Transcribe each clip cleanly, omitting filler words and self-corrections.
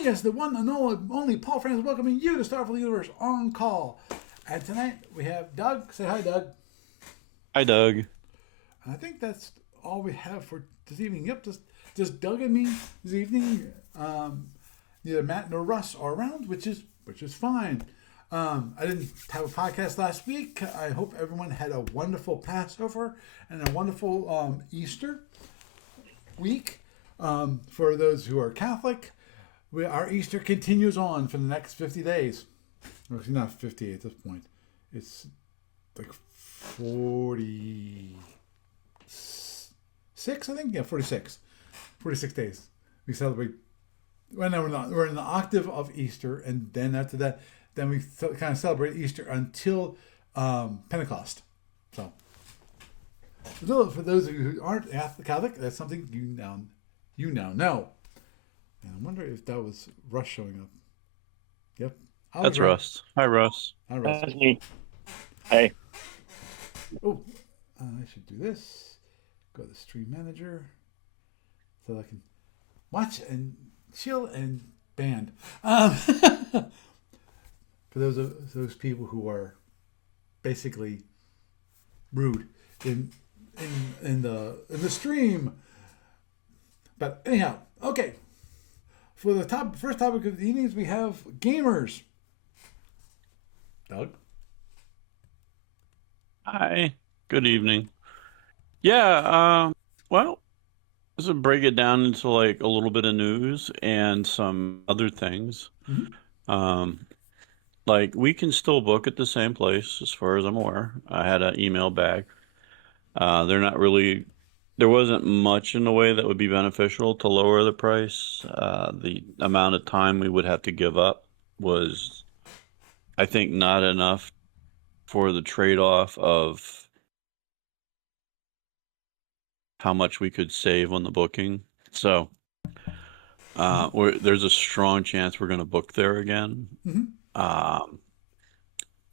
me as the one and only Paul Francis welcoming you to Starfleet Universe on call. And tonight we have Doug. Say hi, Doug. Hi, Doug. And I think that's all we have for this evening. Yep, just Doug and me this evening. Neither Matt nor Russ are around, which is fine. I didn't have a podcast last week. I hope everyone had a wonderful Passover and a wonderful Easter week. For those who are Catholic, our Easter continues on for the next 50 days. Well, it's not 50 at this point. It's like 46, I think. Yeah, 46. 46 days. We celebrate. Well, no, we're not. We're in the octave of Easter, and then after that, then we kind of celebrate Easter until Pentecost. So, for those of you who aren't Catholic, that's something you now know. And I wonder if that was Russ showing up. Yep. That's Russ. Hi, Russ. Hi, Russ. That's me. Hey. Oh, I should do this. Go to the Stream Manager so I can watch and chill and band. For those people who are basically rude in the stream. But anyhow, okay. For the first topic of the evenings, we have gamers. Doug? Hi. Good evening. Yeah, well, let's break it down into like a little bit of news and some other things. Mm-hmm. Like we can still book at the same place as far as I'm aware. I had an email back. There wasn't much in the way that would be beneficial to lower the price. The amount of time we would have to give up was, I think, not enough for the trade-off of how much we could save on the booking. So there's a strong chance we're going to book there again. Mm-hmm.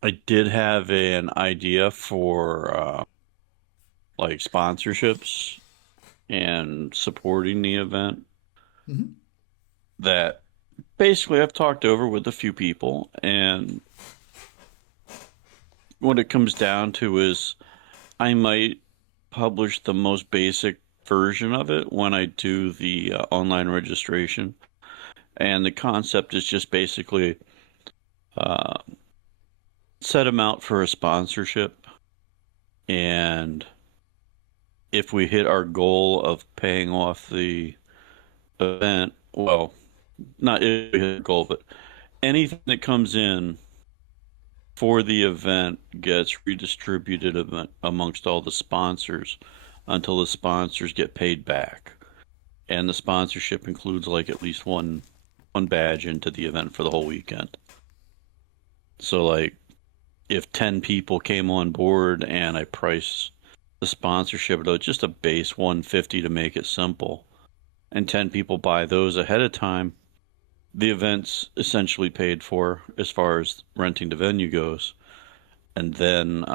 I did have an idea for like sponsorships and supporting the event Mm-hmm. that basically I've talked over with a few people, and what it comes down to is I might publish the most basic version of it when I do the online registration. And the concept is just basically set amount for a sponsorship, and if we hit our goal of paying off the event, well, not if we hit the goal, but anything that comes in for the event gets redistributed amongst all the sponsors until the sponsors get paid back. And the sponsorship includes like at least one badge into the event for the whole weekend. So like if 10 people came on board and I price the sponsorship, though, just a base 150 to make it simple, and 10 people buy those ahead of time, the event's essentially paid for as far as renting the venue goes. And then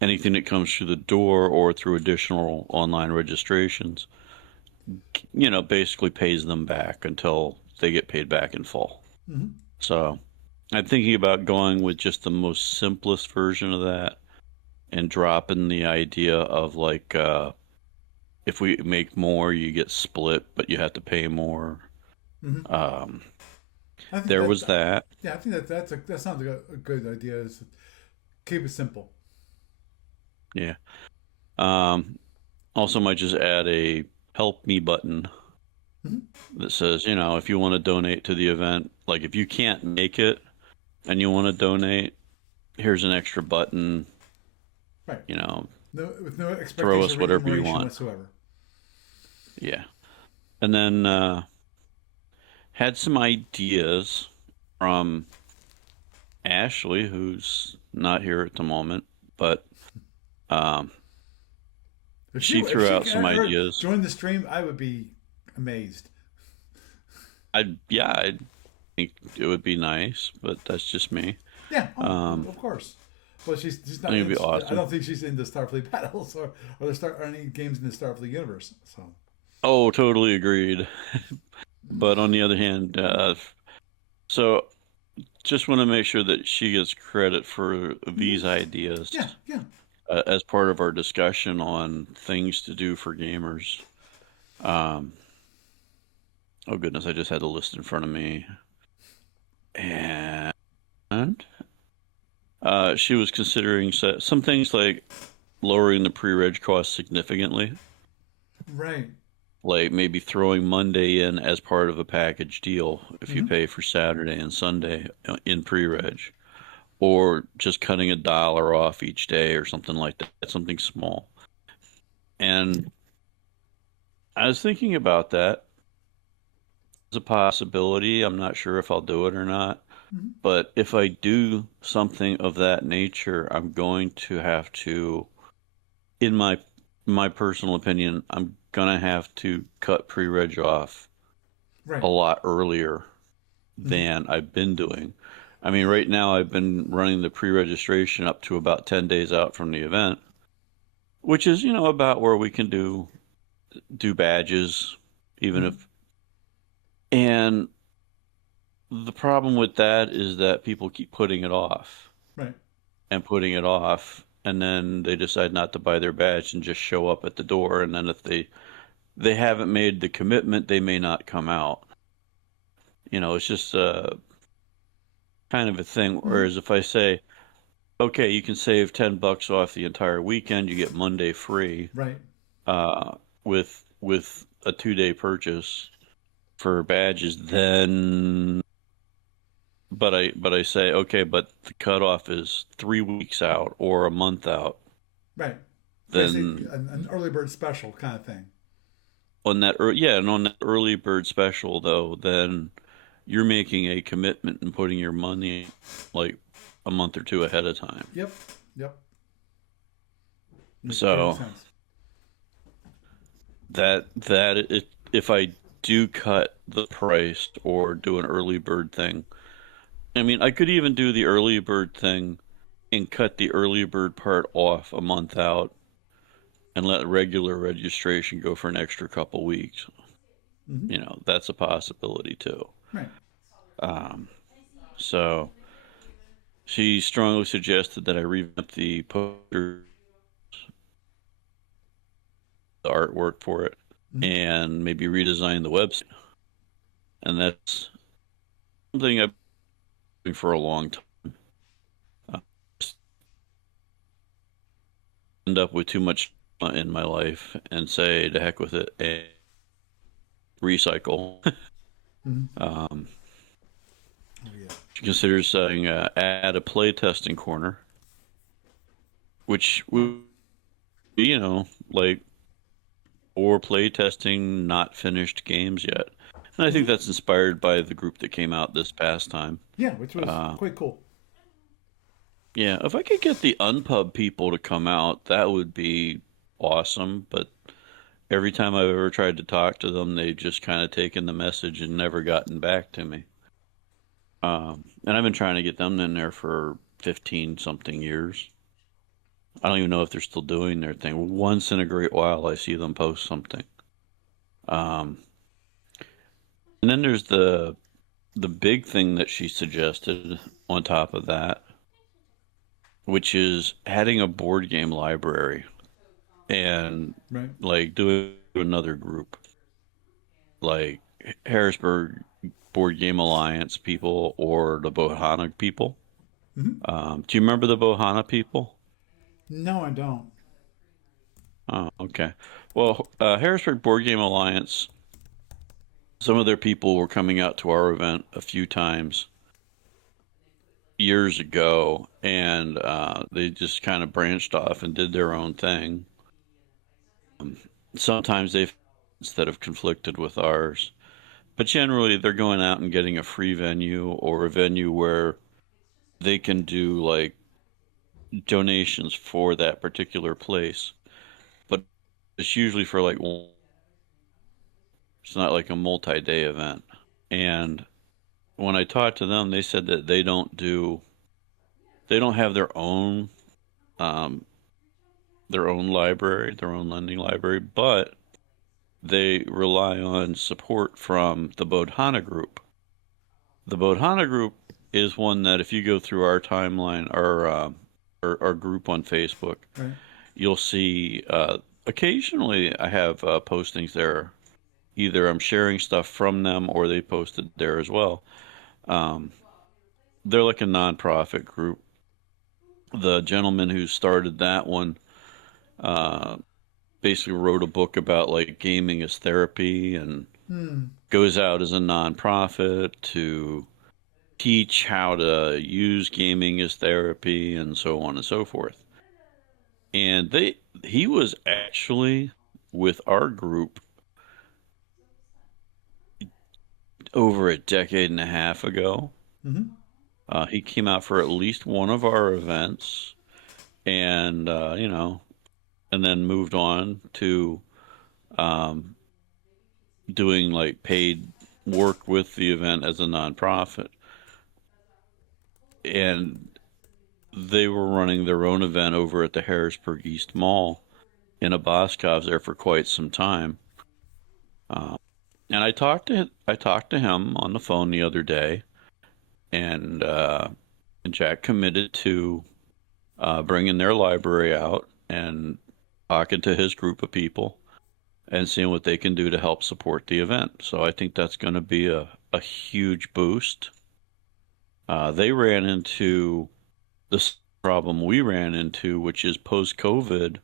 anything that comes through the door or through additional online registrations, basically pays them back until they get paid back in full. Mm-hmm. So I'm thinking about going with just the most simplest version of that and dropping the idea of like if we make more, you get split, but you have to pay more. Mm-hmm. There was that. Yeah, I think that sounds like a good idea. Is keep it simple. Yeah. Also might just add a help me button that says, if you want to donate to the event, like if you can't make it and you want to donate, here's an extra button. Right. With no expectation throw us whatever you want whatsoever. Yeah. And then had some ideas from Ashley, who's not here at the moment, but she threw out some ideas. Join the stream, I would be amazed. I think it would be nice, but that's just me. Yeah, of course. Well, she's not. It'd be awesome. I don't think she's into Starfleet battles or any games in the Starfleet universe. So. Oh, totally agreed. but on the other hand, so just want to make sure that she gets credit for these ideas Yeah, yeah. as part of our discussion on things to do for gamers. Um, oh goodness, I just had the list in front of me, and she was considering some things like lowering the pre-reg cost significantly, Right. like maybe throwing Monday in as part of a package deal if you pay for Saturday and Sunday in pre-reg, or just cutting $1 off each day or something like that, something small. And I was thinking about that as a possibility. I'm not sure if I'll do it or not. But if I do something of that nature, I'm going to have to, in my personal opinion, I'm gonna have to cut pre-reg off Right. a lot earlier than I've been doing. I mean, right now I've been running the pre-registration up to about 10 days out from the event, which is, about where we can do badges, even if, and the problem with that is that people keep putting it off Right. and putting it off, and then they decide not to buy their badge and just show up at the door, and then if they haven't made the commitment, they may not come out. It's just kind of a thing. Whereas if I say, okay, you can save $10 off the entire weekend, you get Monday free, Right. with a 2-day purchase for badges, then but I say, okay, but the cutoff is 3 weeks out or a month out. Right. Basically, Then an early bird special kind of thing. and on that early bird special though, then you're making a commitment and putting your money like a month or two ahead of time. Yep. Yep. Makes So perfect sense. if I do cut the price or do an early bird thing, I mean, I could even do the early bird thing and cut the early bird part off a month out and let regular registration go for an extra couple weeks. That's a possibility too. Right. So she strongly suggested that I revamp the poster, the artwork for it, and maybe redesign the website. And that's something I've been doing for a long time. Just end up with too much in my life and say to heck with it and recycle. Oh, yeah. She considers saying add a playtesting corner, which would be, like, or playtesting not finished games yet. And I think that's inspired by the group that came out this past time. Yeah, which was quite cool. Yeah, if I could get the Unpub people to come out, that would be awesome. But every time I've ever tried to talk to them, they've just kind of taken the message and never gotten back to me. And I've been trying to get them in there for 15 something years. I don't even know if they're still doing their thing. Once in a great while, I see them post something. And then there's the big thing that she suggested on top of that, which is adding a board game library and Right. like doing another group, like Harrisburg Board Game Alliance people or the Bohana people. Do you remember the Bohana people? No, I don't. Oh, okay. Well, Harrisburg Board Game Alliance, some of their people were coming out to our event a few times years ago, and they just kind of branched off and did their own thing. Sometimes they've instead of conflicted with ours, but generally they're going out and getting a free venue or a venue where they can do like donations for that particular place. But it's usually for like, it's not like a multi-day event. And when I talked to them, they said that they don't have their own library, their own lending library, but they rely on support from the Bodhana Group. The Bodhana Group is one that if you go through our timeline, our group on Facebook, Right. you'll see occasionally I have postings there. Either I'm sharing stuff from them or they posted there as well. Um, they're like a nonprofit group. The gentleman who started that one uh, basically wrote a book about like gaming as therapy and goes out as a nonprofit to teach how to use gaming as therapy and so on and so forth. And he was actually with our group over a decade and a half ago. Mm-hmm. He came out for at least one of our events, and and then moved on to doing like paid work with the event as a nonprofit. And they were running their own event over at the Harrisburg East Mall in a Boscov's there for quite some time. And I talked to him on the phone the other day, and Jack committed to bringing their library out and talking to his group of people and seeing what they can do to help support the event. So I think that's going to be a huge boost. They ran into the problem we ran into, which is post-COVID,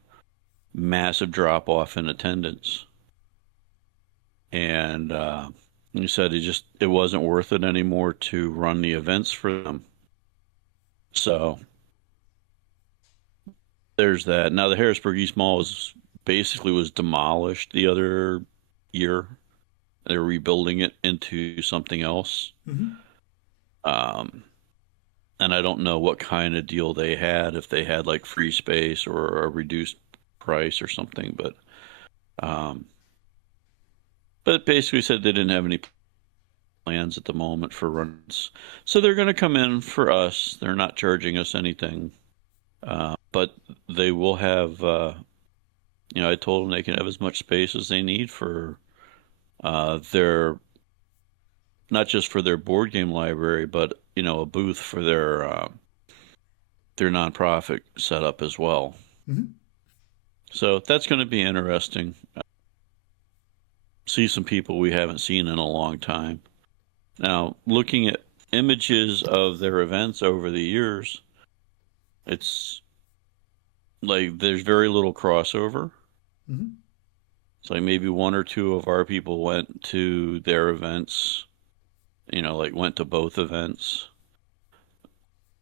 massive drop-off in attendance. And he said it wasn't worth it anymore to run the events for them. So there's that. Now the Harrisburg East Mall was demolished the other year. They're rebuilding it into something else. Mm-hmm. And I don't know what kind of deal they had, if they had like free space or a reduced price or something, but basically said they didn't have any plans at the moment for runs. So they're going to come in for us. They're not charging us anything. But they will have, I told them they can have as much space as they need for their, not just for their board game library, but, a booth for their nonprofit setup as well. Mm-hmm. So that's going to be interesting. See some people we haven't seen in a long time. Now, looking at images of their events over the years, it's like there's very little crossover. Mm-hmm. It's like maybe one or two of our people went to their events, went to both events.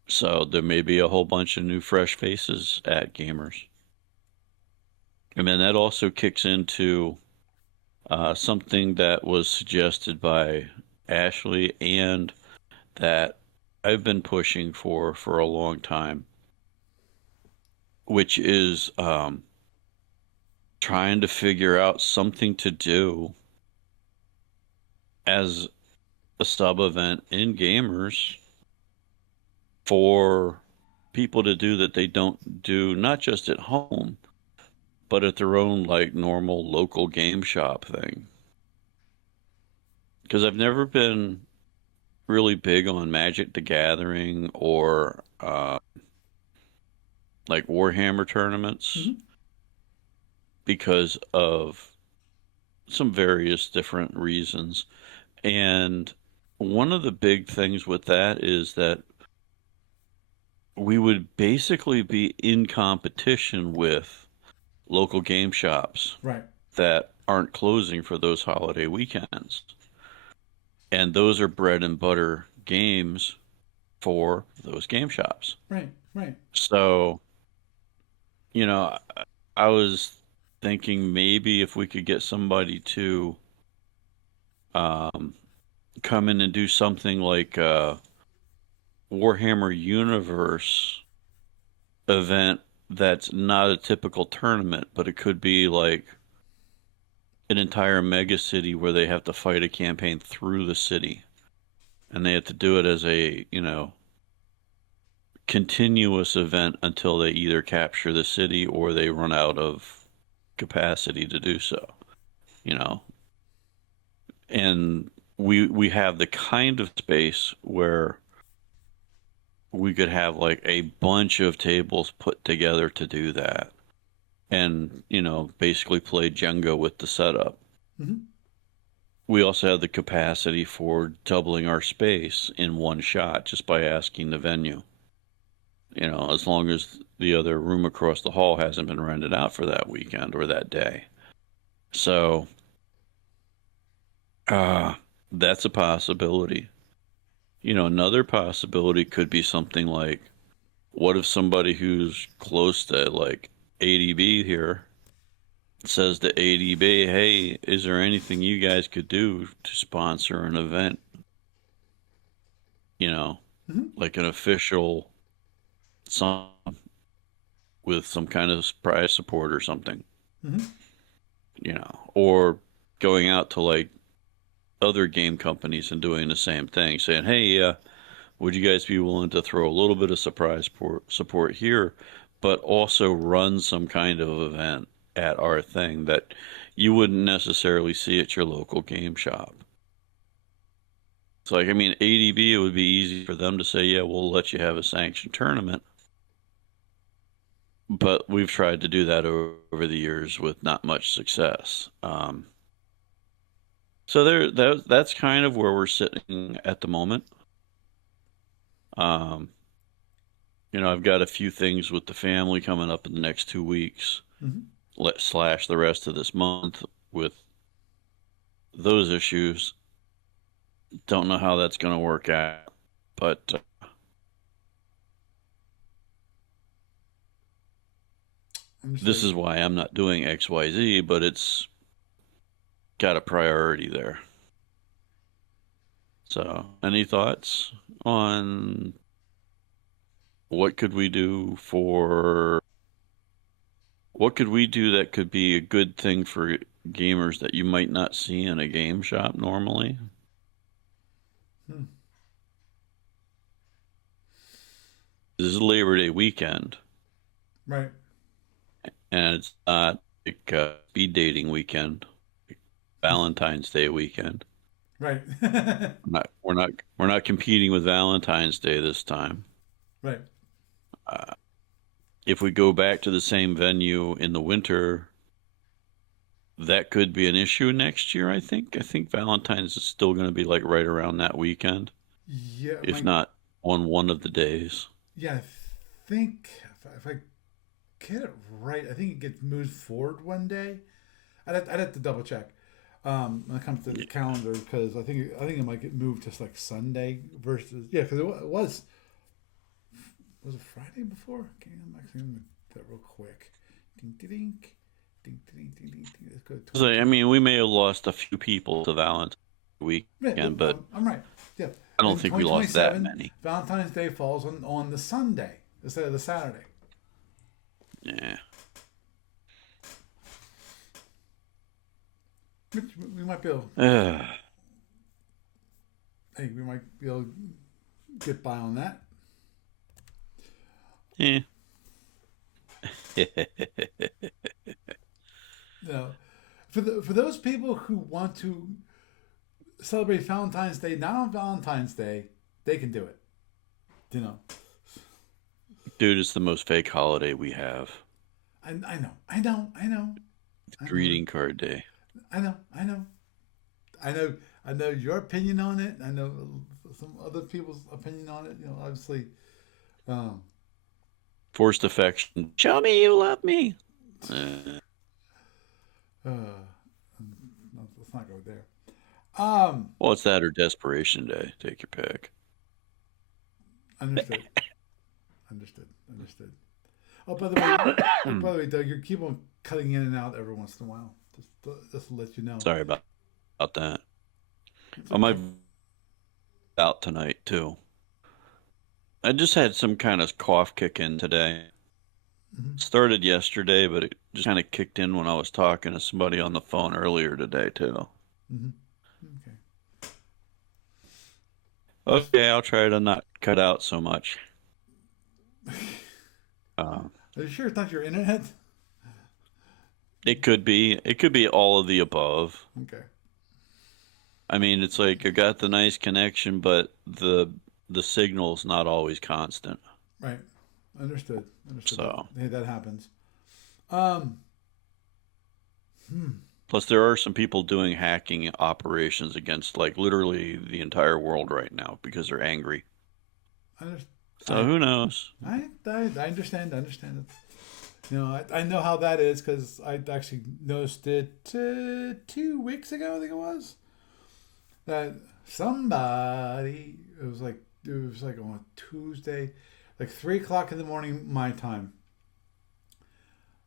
So there may be a whole bunch of new fresh faces at Gamers. And then that also kicks into something that was suggested by Ashley and that I've been pushing for a long time, which is trying to figure out something to do as a sub event in Gamers for people to do that they don't do, not just at home, but at their own like normal local game shop thing. Because I've never been really big on Magic the Gathering or like Warhammer tournaments. Mm-hmm. Because of some various different reasons. And one of the big things with that is that we would basically be in competition with local game shops, right, that aren't closing for those holiday weekends. And those are bread and butter games for those game shops. Right. So, I was thinking maybe if we could get somebody to come in and do something like a Warhammer Universe event that's not a typical tournament, but it could be like an entire mega city where they have to fight a campaign through the city. And they have to do it as a, continuous event until they either capture the city or they run out of capacity to do so. you know, and we have the kind of space where we could have like a bunch of tables put together to do that, and basically play Jenga with the setup. Mm-hmm. We also have the capacity for doubling our space in one shot just by asking the venue. As long as the other room across the hall hasn't been rented out for that weekend or that day. So, that's a possibility. Another possibility could be something like, what if somebody who's close to like ADB here says to ADB, hey, is there anything you guys could do to sponsor an event? Mm-hmm. Like an official with some kind of prize support or something. Mm-hmm. Or going out to like other game companies and doing the same thing, saying, hey, would you guys be willing to throw a little bit of surprise support here, but also run some kind of event at our thing that you wouldn't necessarily see at your local game shop? It's like, ADB, it would be easy for them to say, yeah, we'll let you have a sanctioned tournament. But we've tried to do that over the years with not much success. So that's kind of where we're sitting at the moment. I've got a few things with the family coming up in the next 2 weeks. Mm-hmm. / the rest of this month with those issues. Don't know how that's going to work out, but this is why I'm not doing XYZ, but it's got a priority there. So, any thoughts on what could we do that could be a good thing for gamers that you might not see in a game shop normally? This is Labor Day weekend. Right. And it's not like speed dating weekend, Valentine's Day weekend. Right. we're not competing with Valentine's Day this time. Right. If we go back to the same venue in the winter, that could be an issue next year. I think Valentine's is still going to be like right around that weekend. Yeah. If not on one of the days. Yeah, I think if I get it right, I think it gets moved forward one day. I'd have to double check when it comes to the calendar, because I think it might get moved to like Sunday versus because it was it Friday before? Okay, I'm actually gonna do that real quick. Ding ding ding ding ding ding ding. Let's go. So, we may have lost a few people to Valentine's weekend, but I'm right. Yeah, I don't think we lost that many. Valentine's Day falls on the Sunday instead of the Saturday. Yeah. We might be able. Hey, we might be able to get by on that. Yeah. For those people who want to celebrate Valentine's Day not on Valentine's Day, they can do it. Dude, it's the most fake holiday we have. I know. Greeting card day. I know your opinion on it. I know some other people's opinion on it. Obviously. Forced affection. Show me you love me. Let's not go there. Well, it's that or Desperation Day. Take your pick. Understood. Oh, by the way, Doug, you keep on cutting in and out every once in a while. Just to let you know. Sorry about that. I might out tonight too. I just had some kind of cough kick in today. Mm-hmm. Started yesterday, but it just kind of kicked in when I was talking to somebody on the phone earlier today too. Mm-hmm. Okay, I'll try to not cut out so much. Are you sure it's not your internet? It could be. It could be all of the above. Okay. I mean, it's like I got the nice connection, but the signal's not always constant. Right. Understood. Understood. So, Hey, that happens. Um. Hmm. plus there are some people doing hacking operations against like literally the entire world right now because they're angry. I, So who knows? I understand. I understand it. I know how that is because I actually noticed it 2 weeks ago. I think it was that somebody. It was like on a Tuesday, like 3 o'clock in the morning my time.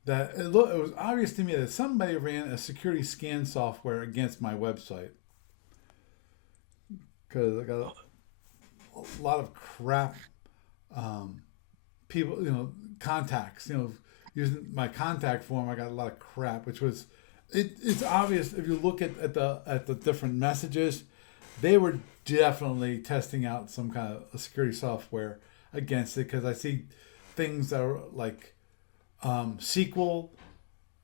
That it was obvious to me that somebody ran a security scan software against my website because I got a lot of crap people, contacts, using my contact form. I got a lot of crap, which was, it's obvious if you look at the different messages, they were definitely testing out some kind of a security software against it because I see things that are like SQL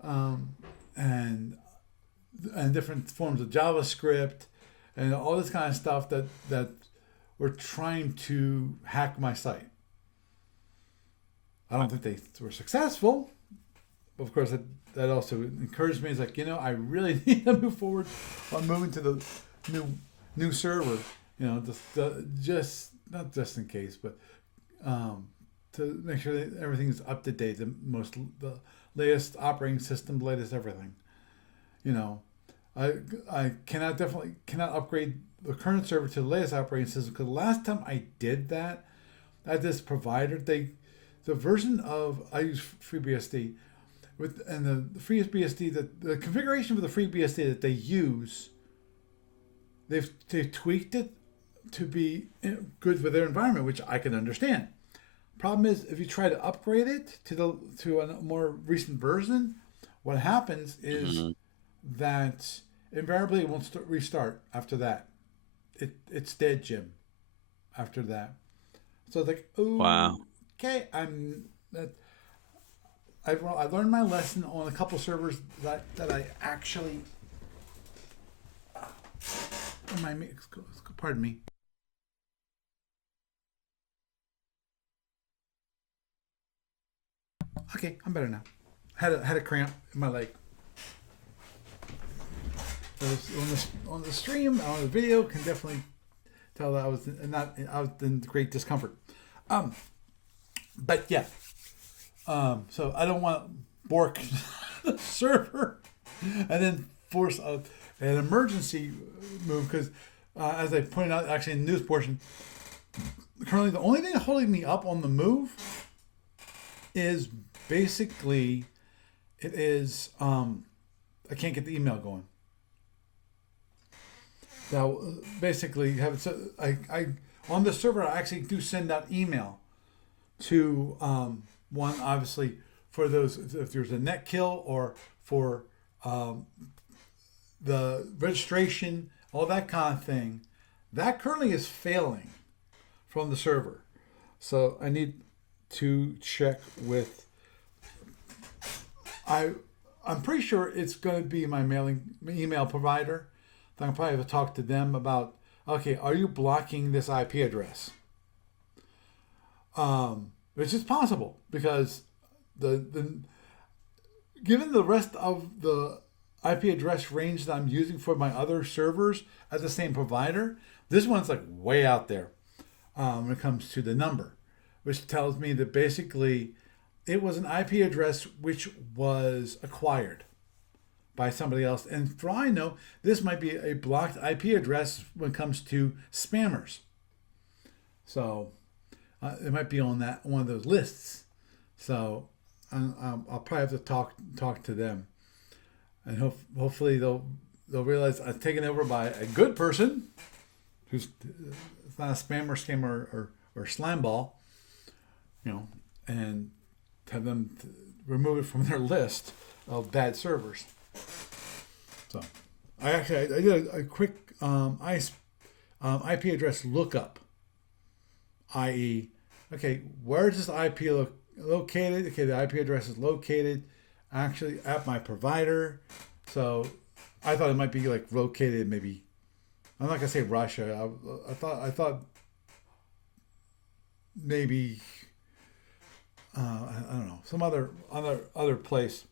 um, and different forms of JavaScript and all this kind of stuff that were trying to hack my site. I don't think they were successful. Of course, that also encouraged me. It's like, I really need to move forward on moving to the new server. Just not just in case, but to make sure that everything is up to date. The latest operating system, the latest everything. I cannot upgrade the current server to the latest operating system because the last time I did that at this provider, the version of I use FreeBSD and the FreeBSD that the configuration for the FreeBSD that they use, they've tweaked it to be good for their environment, which I can understand. Problem is, if you try to upgrade it to a more recent version, what happens is that invariably it won't restart after that. It's dead, Jim. After that, so it's like, oh, Wow. okay, I learned my lesson on a couple servers that I actually. Pardon me. Okay, I'm better now. Had a cramp in my leg. On the stream, on the video, can definitely tell that I was in great discomfort. But yeah. So I don't want to bork the server and then force an emergency move because, as I pointed out, actually in the news portion, currently the only thing holding me up on the move is basically I can't get the email going. Now, basically, I on the server I actually do send out email to one, obviously, for those if there's a net kill or for the registration, all that kind of thing. That currently is failing from the server, so I need to check with. I'm pretty sure it's going to be my email provider. I can probably have to talk to them about. Okay, are you blocking this IP address? Which is possible because the given the rest of the IP address range that I'm using for my other servers at the same provider, this one's like way out there when it comes to the number, which tells me that basically it was an IP address which was acquired by somebody else. And for all I know, this might be a blocked IP address when it comes to spammers. So it might be on that one of those lists. So I'll probably have to talk to them, and hopefully they'll realize I've taken over by a good person who's it's not a spammer, scammer, or slam ball, and have them remove it from their list of bad servers. So I did a quick IP address lookup, i.e., okay, where is this IP located? Okay, the IP address is located actually at my provider. So I thought it might be like located maybe. I'm not gonna say Russia. I thought maybe I don't know, some other place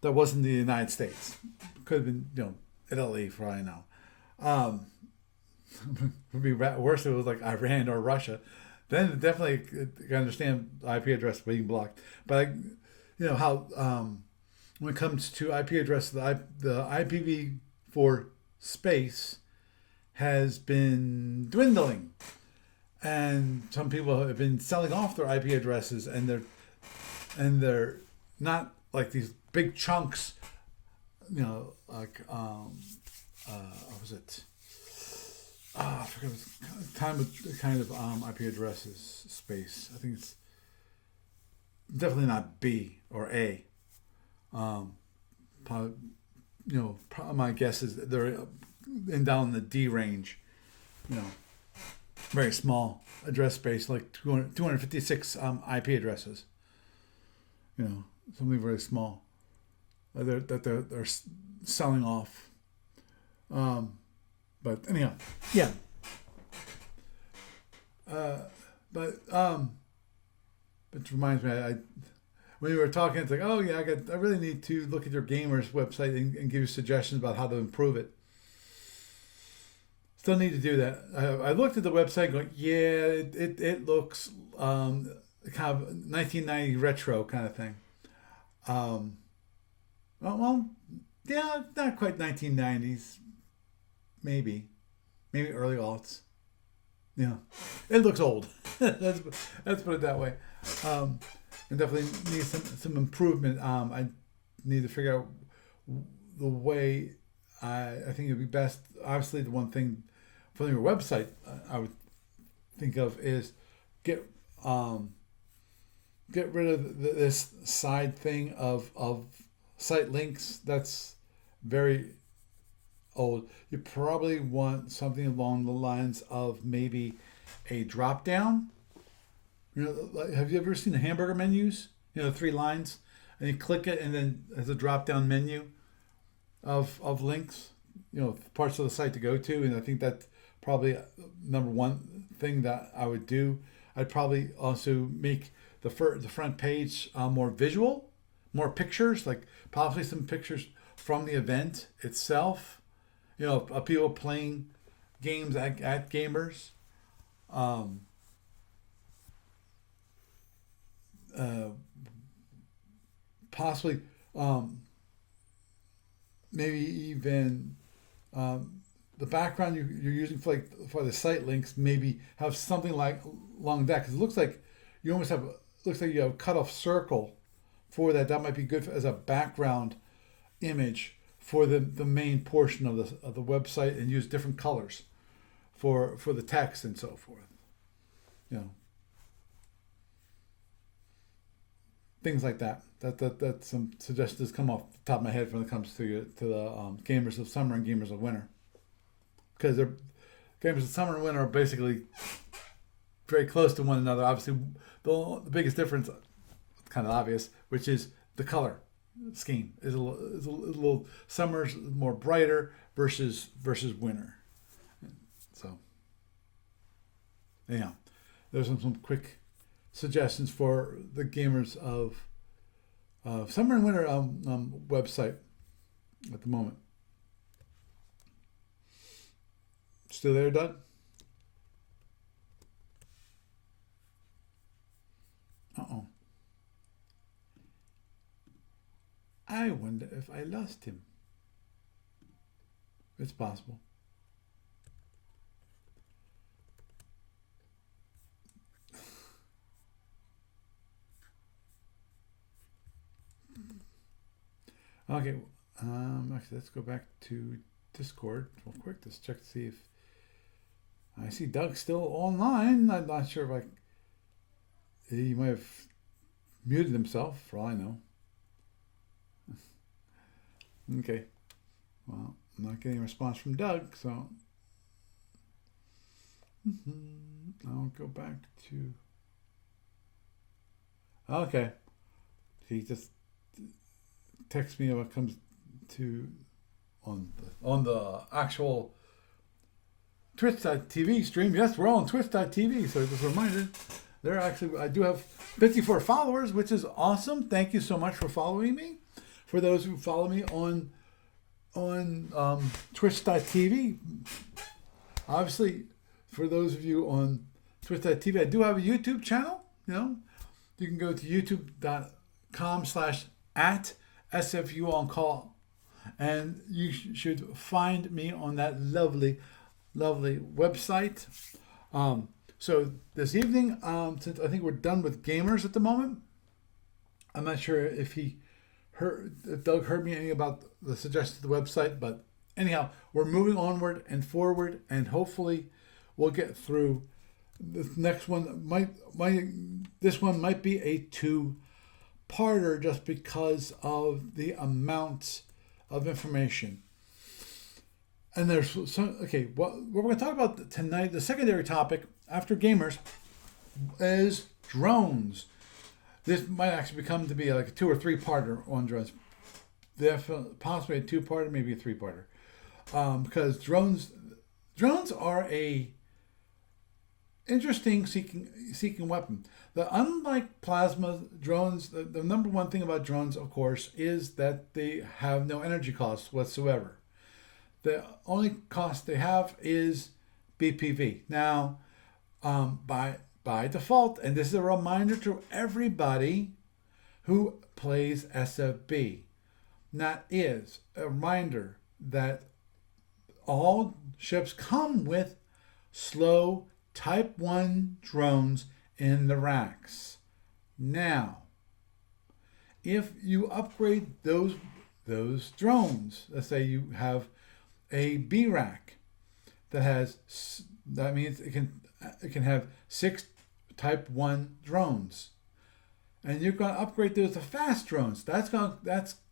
that wasn't the United States. Could have been, Italy for all I know. Um, would be worse if it was like Iran or Russia. Then definitely I can understand IP address being blocked. But how when it comes to IP address, the IPv4 space has been dwindling, and some people have been selling off their IP addresses, and they're not like these big chunks, like what was it? I forget. Kind of IP addresses space. I think it's definitely not B or A. Probably, my guess is that they're down in the D range. Very small address space, like 256 IP addresses. Something very small that they're selling off. But anyhow, yeah. It reminds me, when we were talking, it's like, oh yeah, I really need to look at your gamers website and give you suggestions about how to improve it. Still need to do that. I looked at the website, going, yeah, it looks kind of 1990 retro kind of thing. Well, yeah, not quite 1990s. Maybe early aughts. Yeah, it looks old. Let's put it that way. And definitely need some improvement. I need to figure out the way. I think it'd be best. Obviously, the one thing from your website I would think of is get rid of this side thing of site links. That's very old. You probably want something along the lines of maybe a drop down. Have you ever seen the hamburger menus? 3 lines, and you click it, and then there's a drop down menu of links. Parts of the site to go to, and I think that's probably number one thing that I would do. I'd probably also make the front page more visual, more pictures, like possibly some pictures from the event itself. Of people playing games at gamers. Possibly, maybe even the background you're using for the site links. Maybe have something like along that, because it looks like you almost have you have a cutoff circle for that. That might be good as a background image for the main portion of the website, and use different colors for the text and so forth. Things like that. That's some suggestions come off the top of my head when it comes to the gamers of summer and gamers of winter, because they're gamers of summer and winter are basically very close to one another. Obviously, the biggest difference, kind of obvious, which is the color scheme is a little summer's more brighter versus winter. So anyhow, there's some quick suggestions for the gamers of summer and winter website at the moment. Still there, Doug? Uh-oh. I wonder if I lost him. It's possible. Okay. Actually, let's go back to Discord real quick. Just check to see if I see Doug still online. I'm not sure if he might have muted himself, for all I know. Okay. Well, I'm not getting a response from Doug, so I'll go back to. Okay. He just text me when it comes to on the actual Twitch.tv stream. Yes, we're all on Twitch.tv. So just a reminder, I do have 54 followers, which is awesome. Thank you so much for following me. For those who follow me on Twitch.tv, obviously, for those of you on Twitch.tv, I do have a YouTube channel. You can go to youtube.com/@SFUOnCall, and you should find me on that lovely website. So this evening, since I think we're done with gamers at the moment, I'm not sure if Doug heard me anything about the suggestion of the website, but anyhow, we're moving onward and forward, and hopefully we'll get through. This next one this one might be a two-parter just because of the amount of information. And there's some, what we're going to talk about tonight, the secondary topic after gamers, is drones. This might actually become to be like a 2 or 3-parter on drones. Possibly a 2-parter, maybe a 3-parter. Because drones are a interesting seeking weapon. Unlike plasma drones, the number one thing about drones, of course, is that they have no energy costs whatsoever. The only cost they have is BPV. Now, by default, and this is a reminder to everybody who plays SFB, that is a reminder that all ships come with slow Type 1 drones in the racks. Now, if you upgrade those drones, let's say you have a B rack that means it can have 6 Type 1 drones, and you're going to upgrade those to fast drones. That's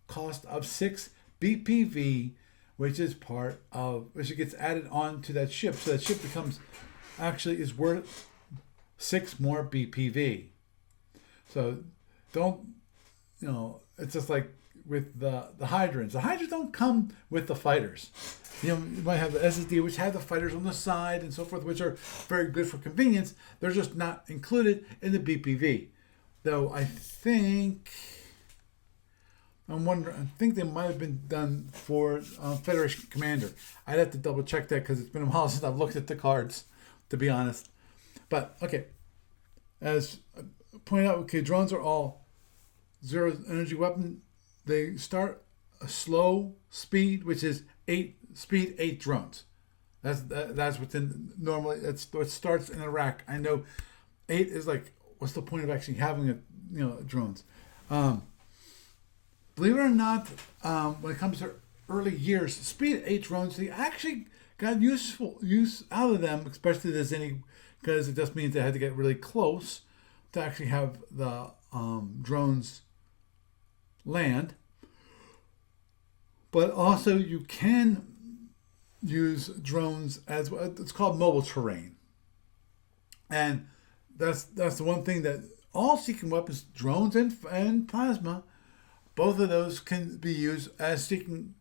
cost of 6 BPV, which gets added on to that ship. So that ship is worth 6 more BPV. So it's just like with the hydrants. The hydrants don't come with the fighters. You might have the SSD, which have the fighters on the side and so forth, which are very good for convenience. They're just not included in the BPV. Though I think they might have been done for Federation Commander. I'd have to double check that because it's been a while since I've looked at the cards, to be honest. But okay, as pointed out, drones are all zero energy weapon. They start a slow speed, which is 8 drones. That's within normally. It's what starts in a rack. I know 8 is like, what's the point of actually having drones? Believe it or not, when it comes to early years, speed 8 drones, they actually got use out of them, especially because it just means they had to get really close to actually have the drones land. But also you can use drones as it's called mobile terrain, and that's the one thing that all seeking weapons, drones and plasma, both of those can be used as seeking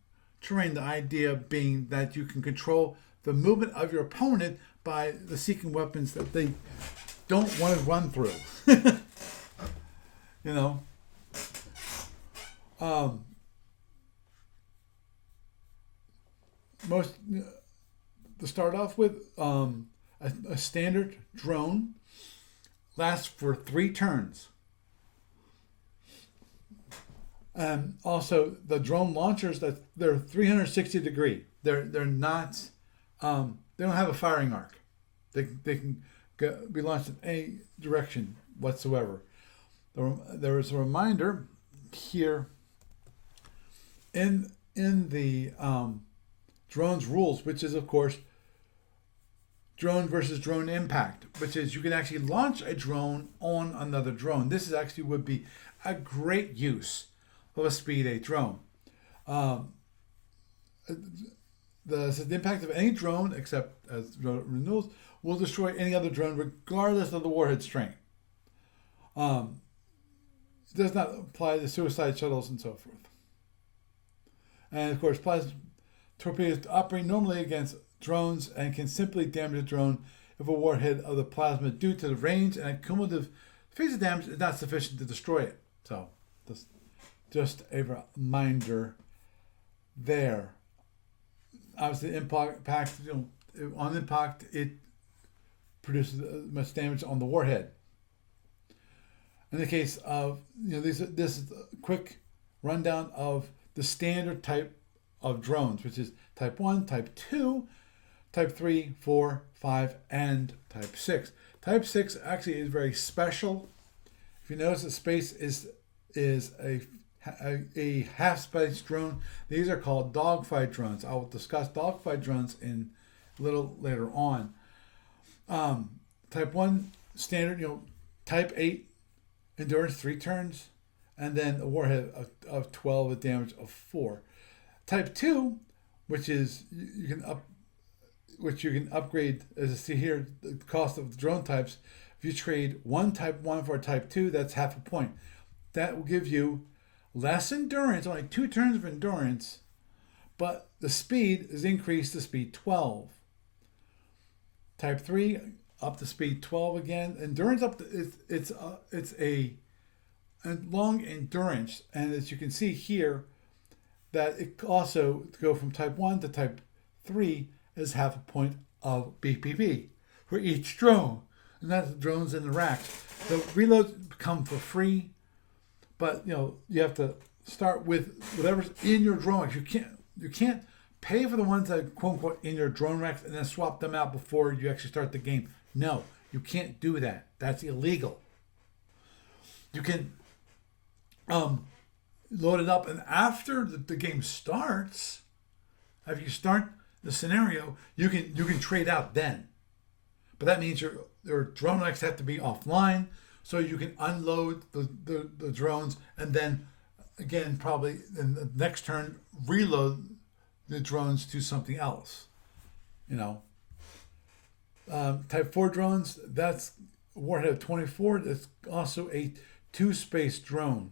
terrain. The idea being that you can control the movement of your opponent by the seeking weapons that they don't want to run through. To start off with, a standard drone lasts for 3 turns. And also the drone launchers, they're 360 degree. They're not. They don't have a firing arc. They can be launched in any direction whatsoever. There is a reminder here in the drones rules, which is of course drone versus drone impact, which is you can actually launch a drone on another drone. This would be a great use of a Speed 8 drone. The impact of any drone, except as renewals, will destroy any other drone regardless of the warhead strength. It does not apply to suicide shuttles and so forth. And of course, plasma torpedoes operate normally against drones and can simply damage a drone if a warhead of the plasma due to the range and cumulative phase of damage is not sufficient to destroy it. So, just a reminder there. Obviously, impact, on impact, it produces much damage on the warhead. In the case of, this is a quick rundown of the standard type of drones, which is Type 1, Type 2, Type 3, 4, 5, and Type 6. Type 6 actually is very special. If you notice, the space is a half-space drone. These are called dogfight drones. I will discuss dogfight drones in a little later on. Type 1 standard, Type 8 endurance 3 turns, and then a warhead of 12 with damage of 4. Type 2, which you can upgrade, as you see here, the cost of the drone types. If you trade one Type 1 for a Type 2, that's half a point. That will give you less endurance, only 2 turns of endurance, but the speed is increased to speed 12. Type 3, up to speed 12 again. Endurance up to, it's a long endurance, and as you can see here, that it also, to go from Type 1 to Type 3 is half a point of BPV for each drone, and that's the drones in the racks. The reloads come for free, but you have to start with whatever's in your drone racks. You can't pay for the ones that are quote unquote in your drone racks and then swap them out before you actually start the game. No, you can't do that. That's illegal. You can load it up, and after the game starts, after you start the scenario, you can trade out then. But that means your drone racks have to be offline, so you can unload the drones, and then again, probably in the next turn, reload the drones to something else. Type 4 drones, that's a warhead of 24. That's also a 2-space drone.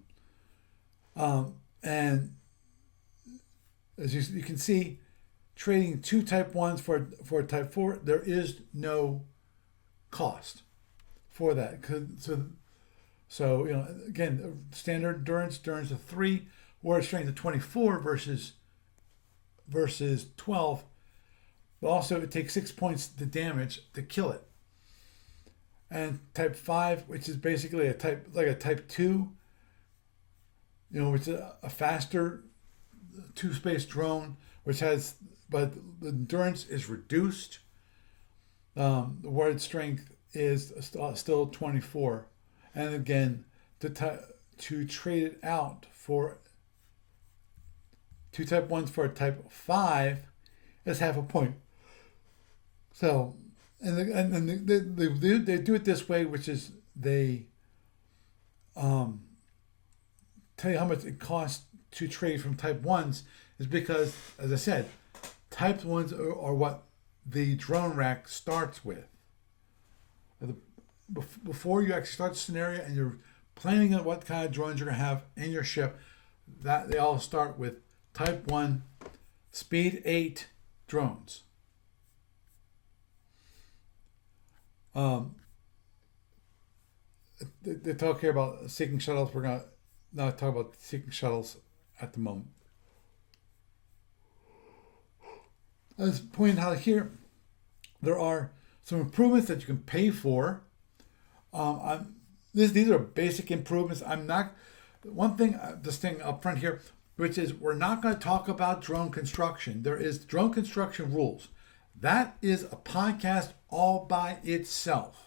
And as you can see, trading 2 Type 1s for Type 4, there is no cost for that. So again, standard endurance of 3, or strength of 24 versus 12. But also, it takes 6 points to damage to kill it. And Type 5, which is basically a Type 2, which is a faster 2-space drone, but the endurance is reduced. The word strength is still 24. And again, to trade it out for 2 Type 1s for a Type 5 is half a point. So, and they do it this way, which is they tell you how much it costs to trade from Type 1s, is because, as I said, Type 1s are what the drone rack starts with. Before you actually start the scenario and you're planning on what kind of drones you're going to have in your ship, that they all start with Type 1 Speed 8 drones. They talk here about seeking shuttles. We're going to not talk about seeking shuttles at the moment. As pointed out here, there are some improvements that you can pay for. These are basic improvements. This thing up front here, which is we're not going to talk about drone construction. There is drone construction rules. That is a podcast all by itself.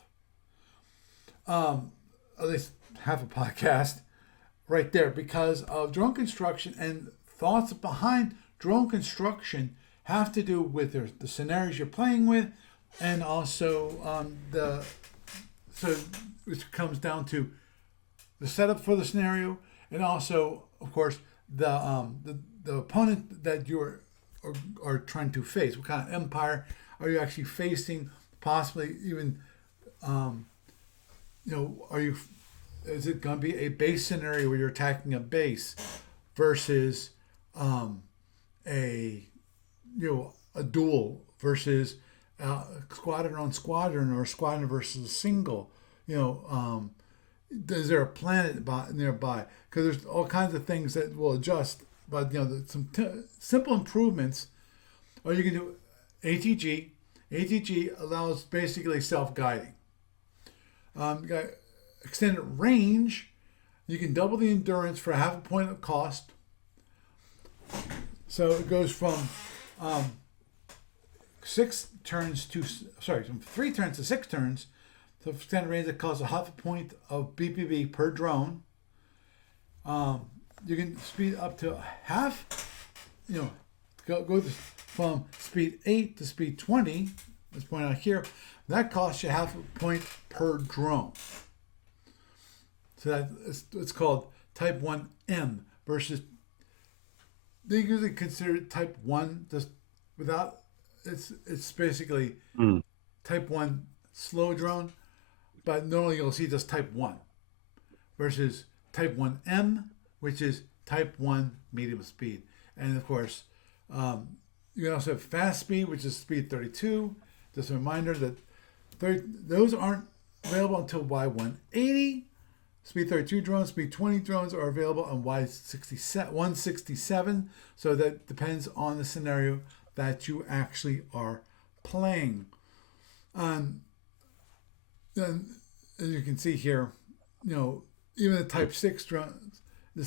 At least half a podcast right there, because of drone construction, and thoughts behind drone construction have to do with the scenarios you're playing with, and also which comes down to the setup for the scenario, and also, of course, the opponent that you are trying to face. What kind of empire are you actually facing? Possibly even, is it going to be a base scenario where you're attacking a base versus, a a duel versus squadron on squadron or squadron versus a single. You know, is there a planet nearby? Because there's all kinds of things that will adjust. But some simple improvements, or you can do ATG. ATG allows basically self-guiding. You got extended range. You can double the endurance for half a point of cost. So it goes from from 3 turns to 6 turns. So extended range, that costs a half a point of BPV per drone. You can speed up to half. Go from speed 8 to speed 20. Let's point out here. That costs you half a point per drone. So it's called Type 1M versus. They usually consider Type 1 just without. It's basically Type 1 slow drone, but normally you'll see just Type 1 versus Type 1M, which is Type 1 medium speed. And of course, you can also have fast speed, which is speed 32. Just a reminder that those aren't available until Y180. Speed 32 drones, speed 20 drones are available on Y167. So that depends on the scenario that you actually are playing. Then, as you can see here, even the Type 6 drones, a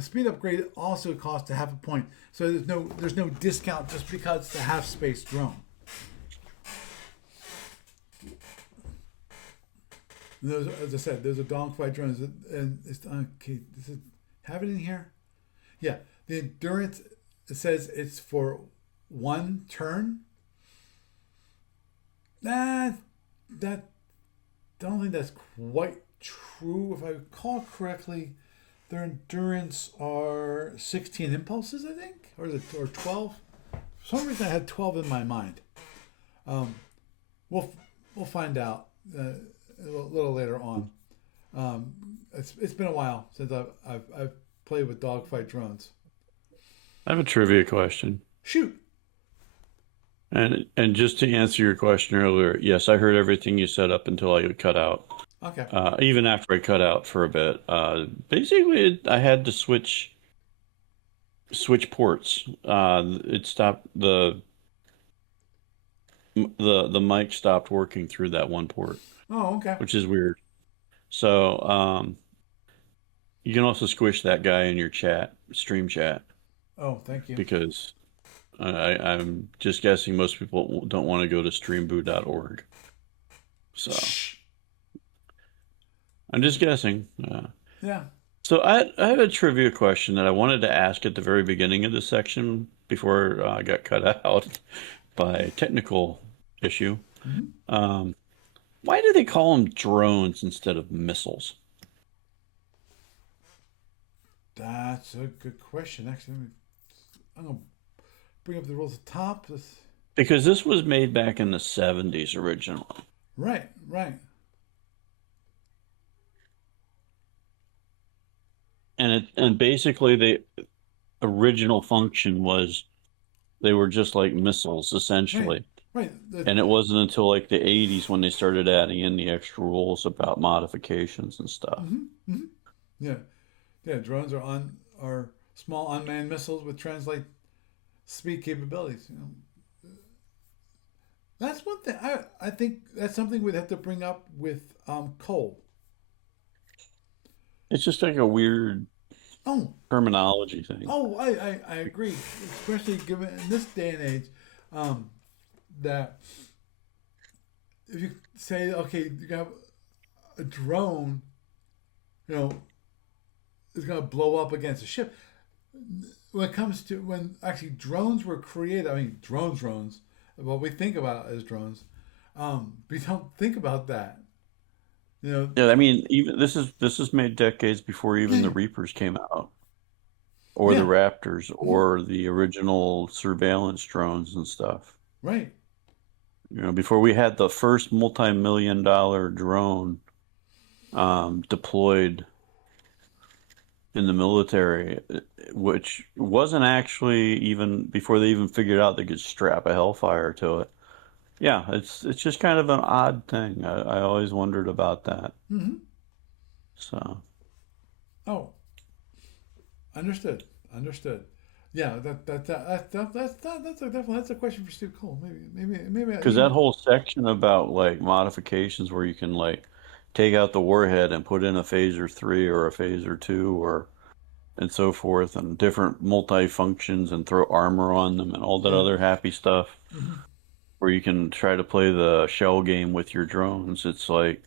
speed upgrade also costs a half a point. So there's no discount just because it's a half space drone. Those, as I said, those are dogfight drones, and it's okay. Have it in here. Yeah, the endurance. It says it's for 1 turn. Don't think that's quite true. If I recall correctly, their endurance are 16 impulses, I think, or 12. For some reason, I had 12 in my mind. We'll find out a little later on. It's been a while since I've played with dogfight drones. I have a trivia question. Shoot. And just to answer your question earlier, yes, I heard everything you said up until I cut out. Okay. Even after I cut out for a bit, basically I had to switch ports. It stopped the mic stopped working through that one port. Oh, okay. Which is weird. So you can also squish that guy in your stream chat. Oh, thank you. Because I'm just guessing most people don't want to go to streamboo.org. So I'm just guessing. Yeah. So I have a trivia question that I wanted to ask at the very beginning of the section before I got cut out by a technical issue. Mm-hmm. Why do they call them drones instead of missiles? That's a good question. Actually, I'm going to bring up the rules at the top. Because this was made back in the 70s originally. Right. And basically the original function was they were just like missiles, essentially. Right. And it wasn't until like the 80s when they started adding in the extra rules about modifications and stuff. Mm-hmm. Mm-hmm. Yeah. Drones are small unmanned missiles with translate speed capabilities. That's one thing. I think that's something we'd have to bring up with Cole. It's just like a weird terminology thing. Oh, I agree, especially given in this day and age, that if you say, okay, you have a drone, is going to blow up against a ship. When it comes to when actually drones were created, I mean drones, what we think about as drones, we don't think about that. Yeah, I mean, even this is made decades before even the Reapers came out, or the Raptors, or the original surveillance drones and stuff. Right. Before we had the first multi-million-dollar drone deployed in the military, which wasn't actually even before they even figured out they could strap a Hellfire to it. Yeah, it's just kind of an odd thing. I always wondered about that. Mm-hmm. So, Oh, understood. Understood. Yeah, that's a question for Steve Cole. Maybe because that whole section about like modifications where you can like take out the warhead and put in a phaser 3 or a phaser 2 or and so forth, and different multi-functions and throw armor on them and all that yeah. other happy stuff Hmm. where you can try to play the shell game with your drones. It's like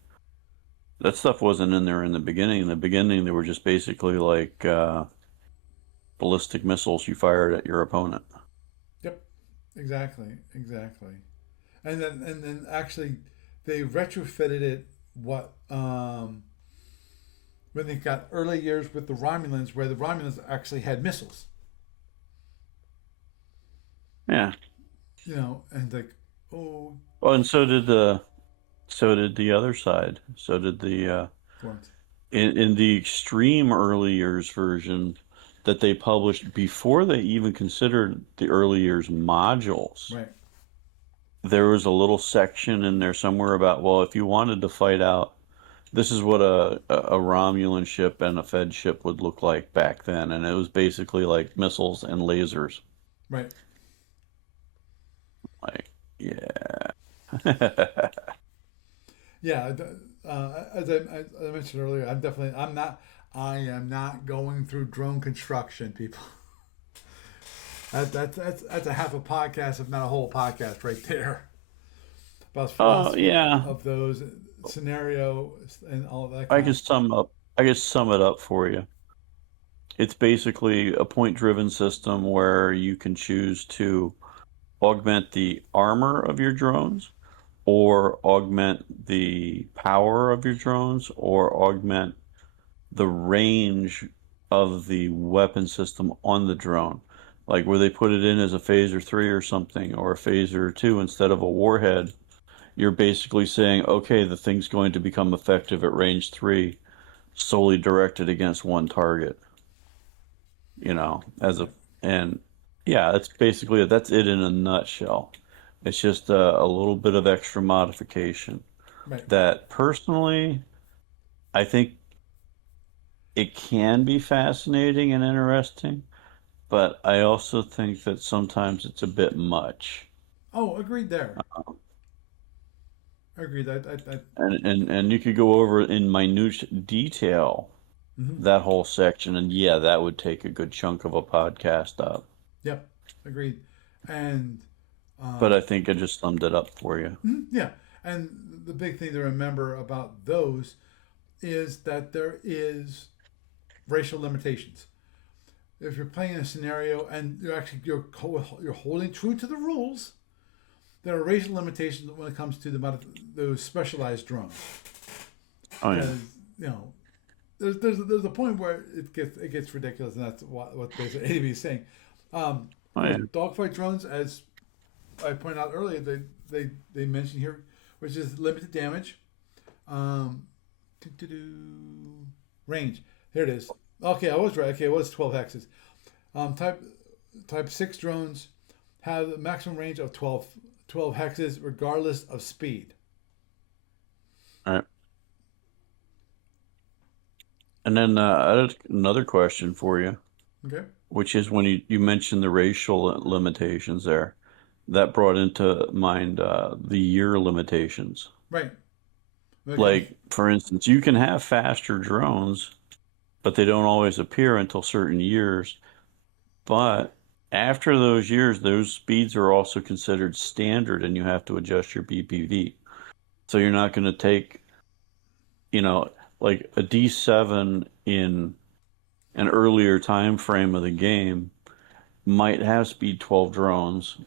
that stuff wasn't in there in the beginning. In the beginning, they were just basically like ballistic missiles you fired at your opponent. Yep. Exactly. And then actually, they retrofitted it. What when they got early years with the Romulans, where the Romulans actually had missiles. Yeah. And like, oh, Well, and so did the other side. So did the Florence. in the extreme early years version that they published before they even considered the early years modules. Right. There was a little section in there somewhere about, well, if you wanted to fight out, this is what a Romulan ship and a Fed ship would look like back then, and it was basically like missiles and lasers. Right. Like, yeah. Yeah. As I mentioned earlier, I am not going through drone construction, people. That's a half a podcast, if not a whole podcast, right there. About Oh, philosophy yeah. of those scenario and all of that I kind can of. sum up. I can sum it up for you. It's basically a point-driven system where you can choose to augment the armor of your drones, or augment the power of your drones, or augment the range of the weapon system on the drone. Like where they put it in as a phaser 3 or something, or a phaser 2 instead of a warhead, you're basically saying, okay, the thing's going to become effective at range 3, solely directed against one target, as a, Right. and yeah, that's it in a nutshell. It's just a little bit of extra modification Right. that personally, I think it can be fascinating and interesting, but I also think that sometimes it's a bit much. Oh, agreed there. Agreed. I And you could go over in minute detail mm-hmm. that whole section, and yeah, that would take a good chunk of a podcast up. Yep. Agreed. And But um, I think I just summed it up for you. yeah. And the big thing to remember about those is that there is racial limitations. If you're playing a scenario and you're holding true to the rules, there are racial limitations when it comes to those specialized drones. Oh yeah, Because you know, there's a point where it gets ridiculous, and that's what basically ADB is saying. oh yeah. Those dogfight drones, as I pointed out earlier, they mention here, which is limited damage, um, range. Here it is. Okay, I was right. Okay, it was 12 hexes. Type 6 drones have a maximum range of 12 hexes, regardless of speed. All right. And then I had another question for you, Okay. which is when you mentioned the racial limitations there, that brought into mind the year limitations. Right. When it comes, Like, for instance, you can have faster drones, but they don't always appear until certain years. But after those years, those speeds are also considered standard, and you have to adjust your BPV. So you're not going to take, you know, like a D7 in an earlier time frame of the game might have speed 12 drones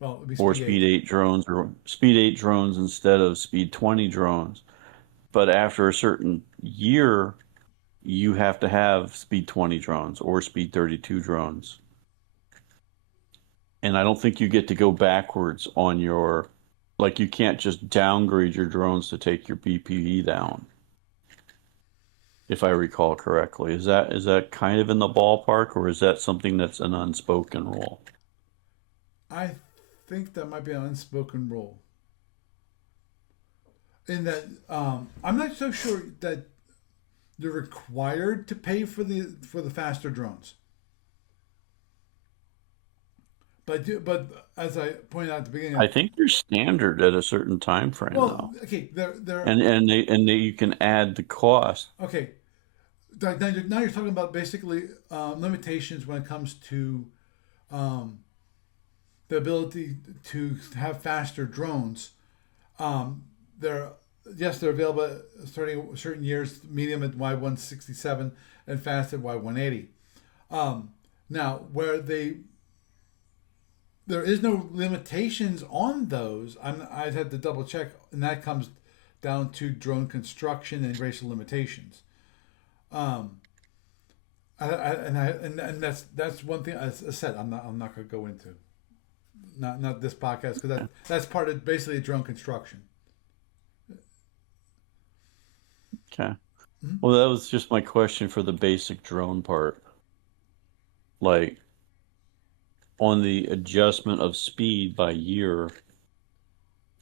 well, it'd be or speed speed 8. 8 drones or speed 8 drones instead of speed 20 drones. But after a certain year, you have to have speed 20 drones or speed 32 drones. And I don't think you get to go backwards on your, like, you can't just downgrade your drones to take your BPV down. if I recall correctly. Is that kind of in the ballpark, or is that something that's an unspoken rule? I think that might be an unspoken rule. In that, I'm not so sure that you're required to pay for the faster drones. But as I pointed out at the beginning, I think they're standard at a certain time frame, well, though, okay, they're and you can add the cost. okay. Now you're talking about basically limitations when it comes to um, the ability to have faster drones. They're yes, they're available at starting certain years, medium at Y167 and fast at Y180. Now, where there is no limitations on those. I'd have to double check, and that comes down to drone construction and racial limitations. Um, and that's one thing. As I said, I'm not going to go into not this podcast because that's part of basically drone construction. Okay. Mm-hmm. Well, that was just my question for the basic drone part. Like, on the adjustment of speed by year,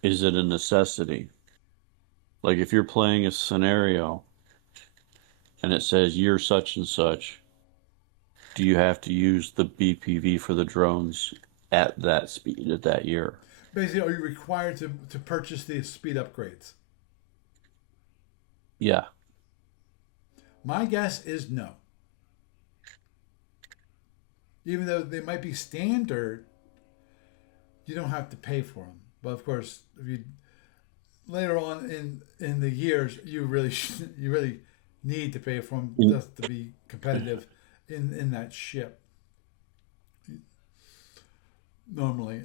is it a necessity? Like, if you're playing a scenario and it says year such and such, do you have to use the BPV for the drones at that speed, at that year? Basically, are you required to purchase the speed upgrades? Yeah. My guess is no. Even though they might be standard, you don't have to pay for them. But of course, if you later on in the years, you really need to pay for them just to be competitive in that ship. Normally,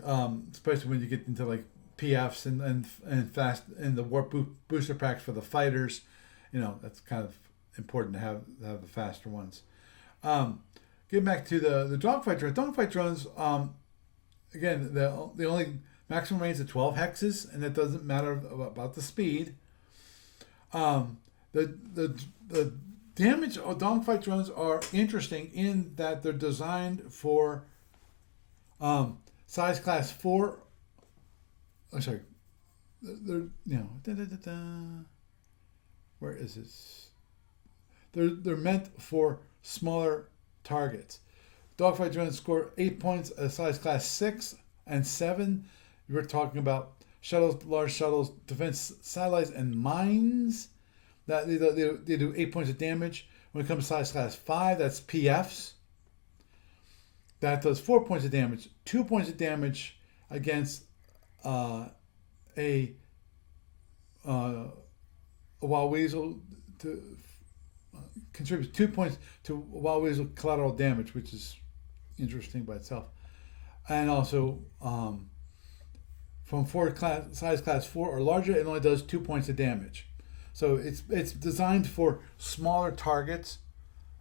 especially when you get into like PFs and fast and the warp booster packs for the fighters, that's kind of important to have the faster ones. Getting back to the dogfight drones. Dogfight drones, again, the only maximum range is 12 hexes, and it doesn't matter about the speed. The damage of dogfight drones are interesting in that they're designed for size class 4. Oh, sorry, they're where is this? They're meant for smaller targets. Dogfight drones score 8 points at size class 6 and 7. We're talking about shuttles, large shuttles, defense satellites, and mines. That they do 8 points of damage. When it comes to size class 5, that's PFs. That does 4 points of damage. 2 points of damage against a wild weasel contributes 2 points to wild weasel collateral damage, which is interesting by itself. And also, from size class 4 or larger, it only does 2 points of damage. So it's designed for smaller targets,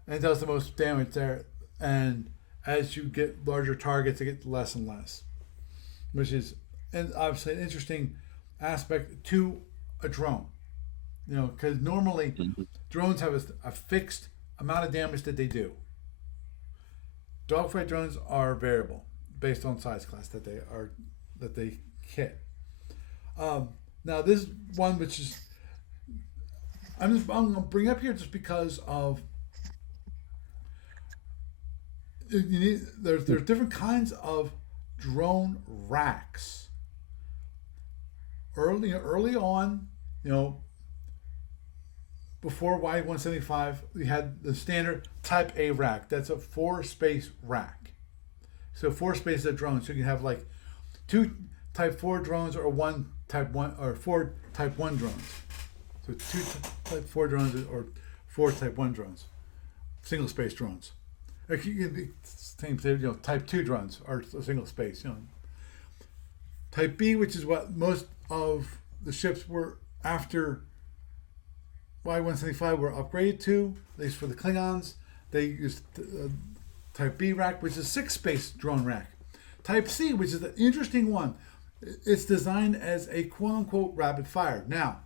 and it does the most damage there. And as you get larger targets, it gets less and less, which is obviously an interesting aspect to a drone. Because normally drones have a fixed amount of damage that they do. Dogfight drones are variable based on size class that they hit. Now this one, which is I'm gonna bring up here just because of there's different kinds of drone racks. Early on, before Y175, we had the standard Type A rack. That's a 4-space rack. So 4 spaces of drones. So you can have like 2 Type 4 drones or 1 Type 1 or 4 Type 1 drones. So 2 Type 4 drones or 4 Type 1 drones. Single space drones. Like same thing, Type 2 drones are a single space. Type B, which is what most of the ships were after Y175 were upgraded to, at least for the Klingons. They used Type B rack, which is a 6-space drone rack. Type C, which is the interesting one, it's designed as a quote-unquote rapid fire. Now,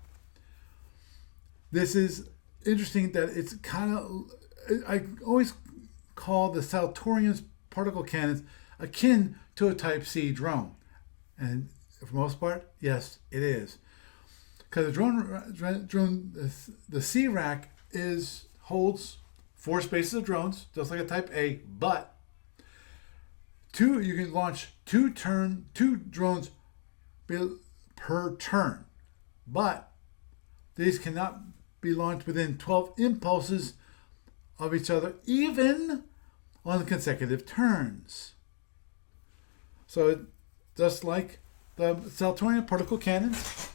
this is interesting that it's kind of, I always call the Saltorian's particle cannons akin to a Type C drone. And for the most part, yes, it is. Because the C rack holds 4 spaces of drones, just like a Type A, but you can launch two drones per turn. But these cannot be launched within 12 impulses of each other, even on consecutive turns. So just like the Saltorian particle cannons,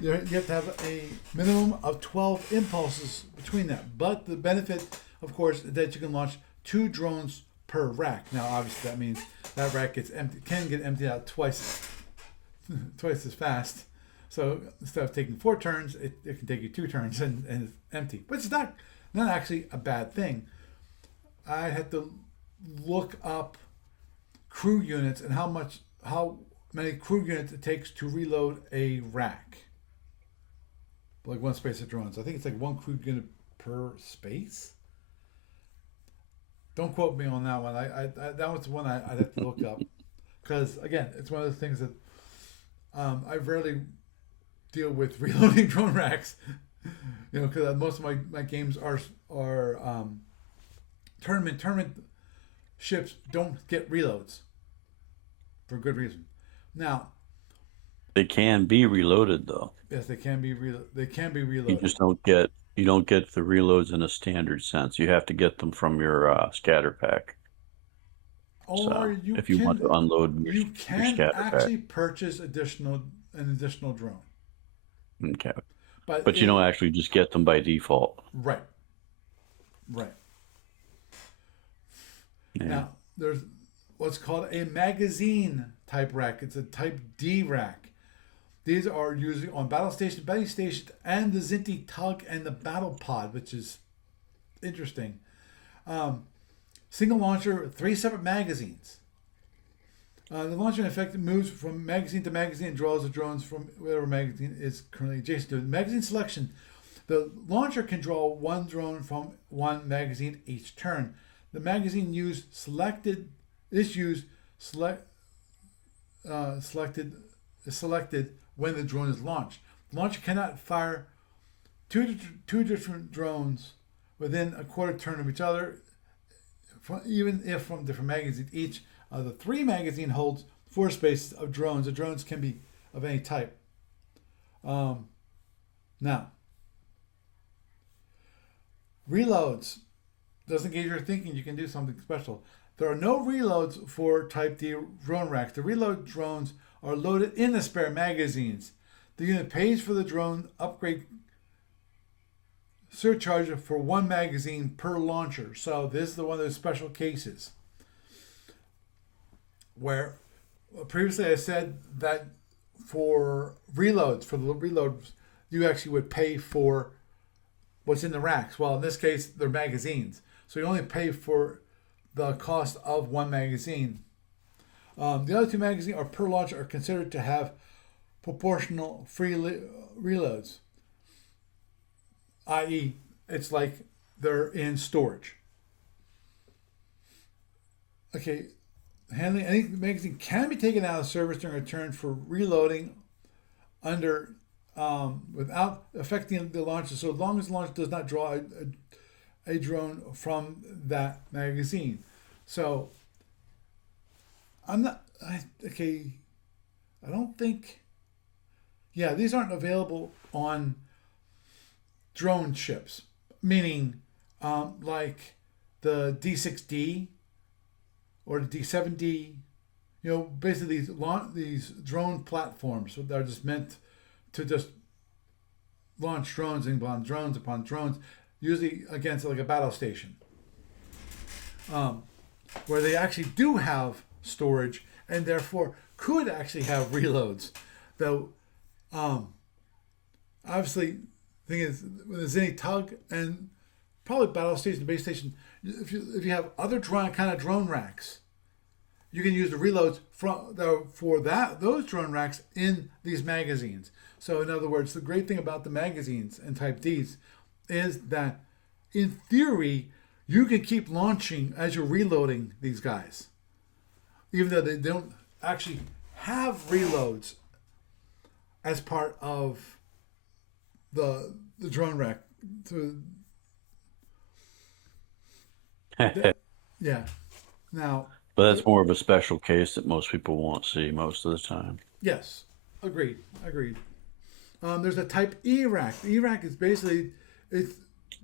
you have to have a minimum of 12 impulses between them. But the benefit, of course, is that you can launch 2 drones per rack. Now, obviously, that means that rack can get emptied out twice as fast. So instead of taking 4 turns, it can take you 2 turns and it's empty. But it's not actually a bad thing. I had to look up crew units and how many crew units it takes to reload a rack. Like 1 space of drones. I think it's like 1 crew unit per space. Don't quote me on that one. I that was the one I'd have to look up. Because, again, it's one of the things that I rarely deal with reloading drone racks. Because most of my games are tournament ships don't get reloads for good reason. Now, They can be reloaded though. yes, they can be reloaded. You just don't get the reloads in a standard sense. You have to get them from your scatter pack. Or if you want to unload your can scatter actually pack. purchase an additional drone. Okay. But you don't actually just get them by default. Right. Yeah. Now, there's what's called a magazine type rack. It's a Type D rack. These are usually on battle stations, and the Zinti Tug and the Battle Pod, which is interesting. Single launcher, 3 separate magazines. The launcher, in effect, moves from magazine to magazine and draws the drones from whatever magazine is currently adjacent to it. Magazine selection. The launcher can draw 1 drone from 1 magazine each turn. The magazine is selected when the drone is launched. The launcher cannot fire two different drones within a quarter turn of each other, even if from different magazines. Each of the 3 magazine holds 4 spaces of drones. The drones can be of any type. Now, reloads. Just in case you're thinking you can do something special. There are no reloads for Type D drone racks. The reload drones are loaded in the spare magazines. The unit pays for the drone upgrade surcharge for 1 magazine per launcher. So this is one of those special cases where previously I said that for the reloads, you actually would pay for what's in the racks. Well, in this case, they're magazines. So you only pay for the cost of 1 magazine. The other 2 magazines are per launcher are considered to have proportional free reloads, i.e., it's like they're in storage. Okay, handling any magazine can be taken out of service during a turn for reloading without affecting the launcher, so long as the launcher does not draw a drone from that magazine. So I don't think, these aren't available on drone ships, meaning like the D6D or the D7D, basically these drone platforms that are just meant to just launch drones upon drones, usually against like a battle station, where they actually do have storage and therefore could actually have reloads. Though, obviously, the thing is, with the Zinti Tug and probably battle station, base station, if you have other kind of drone racks, you can use the reloads for those drone racks in these magazines. So in other words, the great thing about the magazines and Type Ds is that in theory, you can keep launching as you're reloading these guys, even though they don't actually have reloads as part of the drone rack. So, But yeah. Now, that's more of a special case that most people won't see most of the time. yes, agreed, agreed. There's a Type E rack. The E rack is basically it's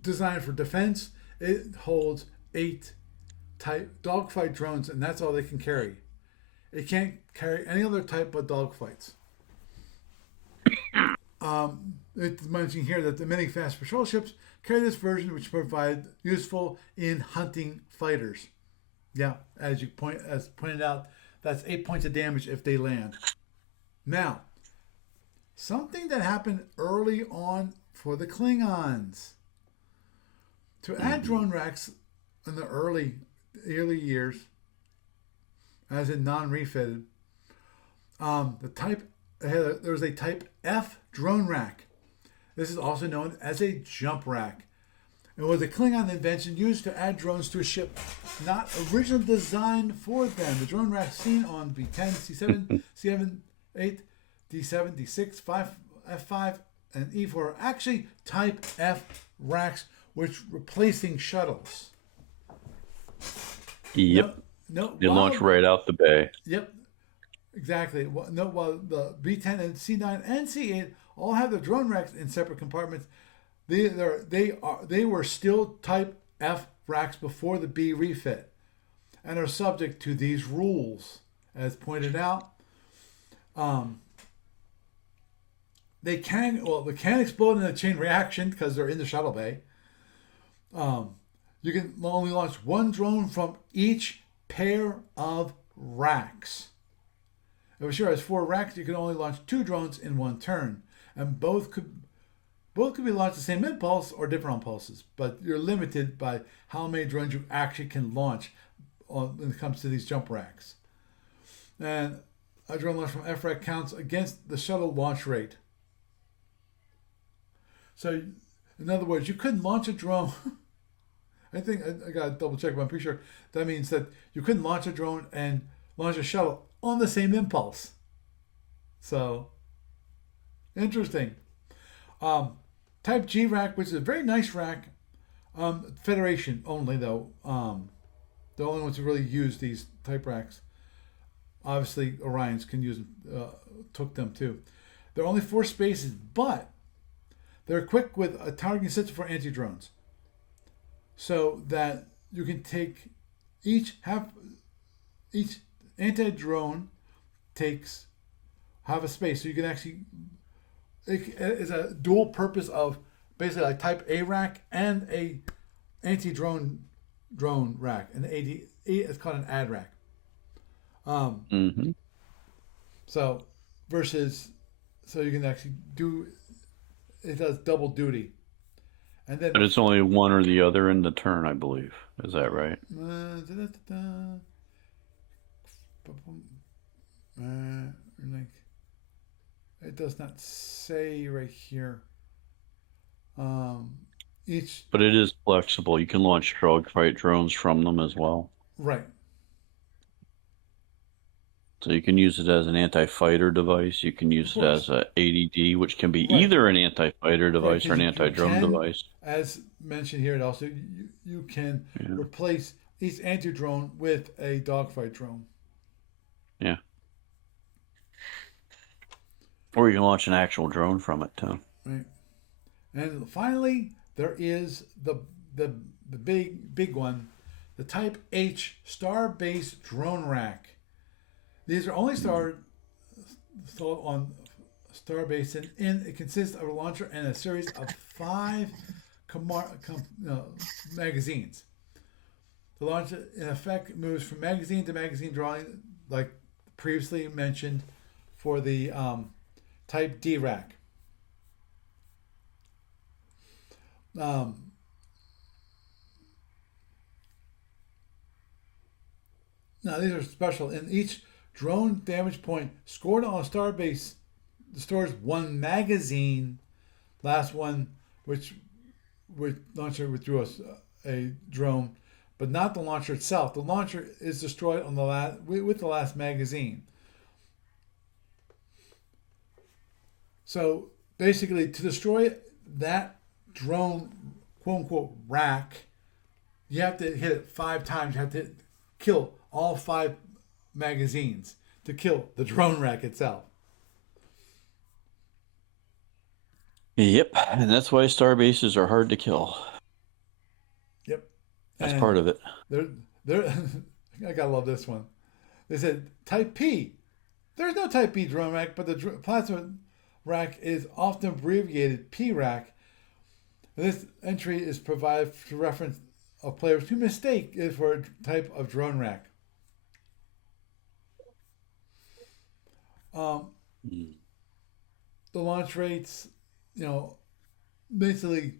designed for defense. It holds 8 type dogfight drones, and that's all they can carry. It can't carry any other type but dogfights. It's mentioning here that the many fast patrol ships carry this version, which provide useful in hunting fighters. Yeah, as pointed out, that's 8 points of damage if they land. Now, something that happened early on for the Klingons. To add drone racks in the early years, as in non-refitted, there was a Type F drone rack. This is also known as a jump rack. It was a Klingon invention used to add drones to a ship not originally designed for them. The drone racks seen on B-10, C-7, C-8, D-7, D-6, 5, F-5, and E-4 are actually Type F racks, which replacing shuttles. Yep. No, They launch right out the bay. Yep, exactly. While the B-10 and C-9 and C-8 all have the drone racks in separate compartments, they were still Type F racks before the B refit, and are subject to these rules, as pointed out. They can explode in a chain reaction because they're in the shuttle bay. You can only launch one drone from each pair of racks. If a ship has 4 racks, you can only launch 2 drones in one turn, and both could be launched the same impulse or different impulses, but you're limited by how many drones you actually can launch when it comes to these jump racks. And a drone launch from F rack counts against the shuttle launch rate. So, in other words, you couldn't launch a drone. I think I got to double check, but I'm pretty sure that means that you couldn't launch a drone and launch a shuttle on the same impulse. So, interesting. Type G rack, which is a very nice rack. Federation only, though. The only ones who really use these type racks. Obviously, Orions can use took them too. There are only 4 spaces, but they're equipped with a targeting system for anti-drones, so that you can take each anti-drone have a space, so you can actually. It is a dual purpose of basically like Type A rack and a anti-drone rack, and it's called an ad rack. So you can actually it does double duty, and then But it's only one or the other in the turn, I believe. Is that right? It does not say right here. Each But it is flexible. You can launch dogfight drones from them as well. right. So you can use it as an anti-fighter device. You can use it as a ADD, which can be Right. either an anti-fighter device or an You anti-drone can, device. as mentioned here, it also you can Yeah. replace each anti-drone with a dogfight drone. Yeah. Or you can launch an actual drone from it too. Right. And finally, there is the big one, the Type H Star-based drone rack. These are only installed on Starbase, and it consists of a launcher and a series of 5 magazines. The launcher, in effect, moves from magazine to magazine, drawing, like previously mentioned, for the Type D rack. Now, these are special. In each drone damage point scored on a Starbase, the stores 1 magazine. Last one, which launcher withdrew a drone, but not the launcher itself. The launcher is destroyed on the with the last magazine. So basically, to destroy that drone, quote unquote, rack, you have to hit it 5 times. You have to kill all 5 magazines to kill the drone rack itself. Yep, and that's why star bases are hard to kill. Yep, that's part of it. They're I gotta love this one. They said Type P. There's no Type P drone rack, but the plasma rack is often abbreviated P-rack. This entry is provided for reference of players who mistake it for a type of drone rack. The launch rates, basically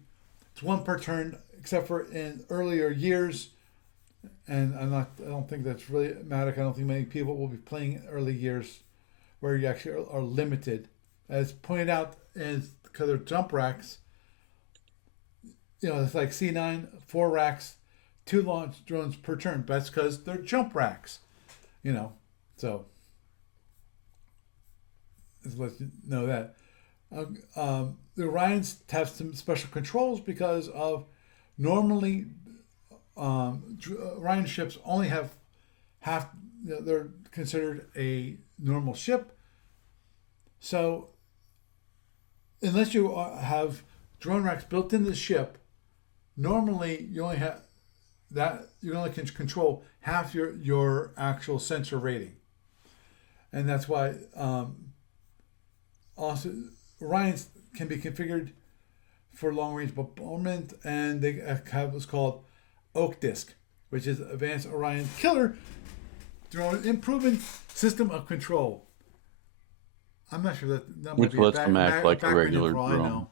it's 1 per turn, except for in earlier years. And I don't think that's really matter. I don't think many people will be playing in early years where you actually are limited. As pointed out, is because they're jump racks. It's like C9, 4 racks, 2 launch drones per turn. But that's because they're jump racks. So just let you know that. The Orions have some special controls because of normally Orion ships only have half. They're considered a normal ship. So unless you have drone racks built into the ship, normally you only have that. You only can control half your actual sensor rating, and that's why also Orions can be configured for long range bombardment, and they have what's called Oak Disc, which is Advanced Orion Killer Drone Improvement System of Control. I'm not sure that which lets them act like a regular drone.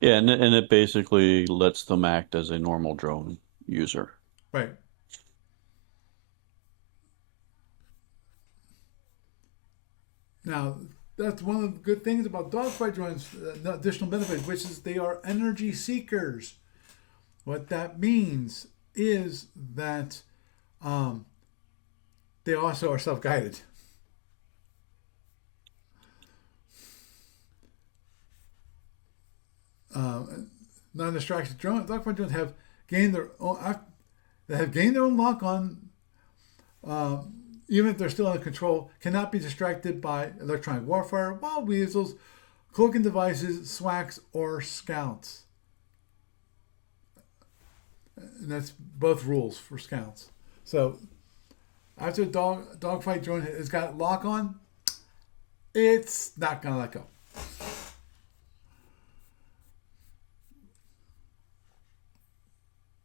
Yeah, and it basically lets them act as a normal drone user. Right. Now, that's one of the good things about dogfight drones, additional benefit, which is they are energy seekers. What that means is that they also are self-guided. Non-distracted drones, dogfight drones have gained their own lock on. Even if they're still under control, cannot be distracted by electronic warfare, wild weasels, cloaking devices, SWACs, or scouts. And that's both rules for scouts. So after a dogfight drone has got lock on, it's not going to let go.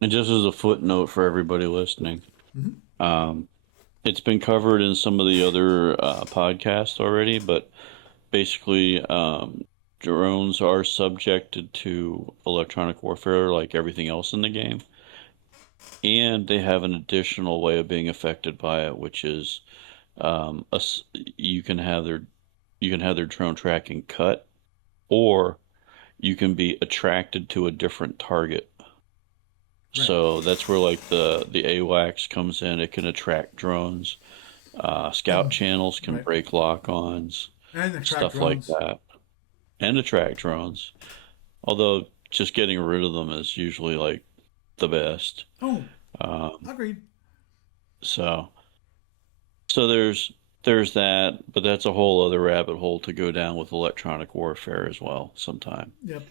And just as a footnote for everybody listening, it's been covered in some of the other podcasts already, but basically drones are subjected to electronic warfare like everything else in the game. And they have an additional way of being affected by it, which is you can have their drone tracking cut, or you can be attracted to a different target. Right. So that's where like the AWACS comes in. It can attract drones. Scout channels can break lock-ons, and stuff drones. like that, and attract drones. Although just getting rid of them is usually like the best. Agreed. So there's that, but that's a whole other rabbit hole to go down with electronic warfare as well sometime. Yep.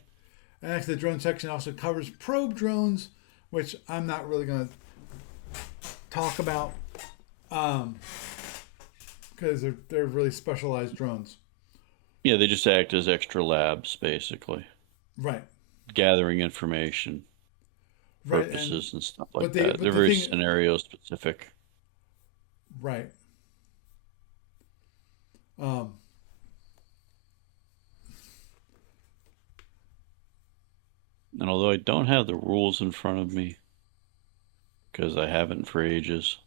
And actually, the drone section also covers probe drones, which I'm not really going to talk about because they're really specialized drones. Yeah, they just act as extra labs, basically. Right. Gathering information purposes and stuff like that. They're very scenario specific. Right. And although I don't have the rules in front of me, because I haven't for ages,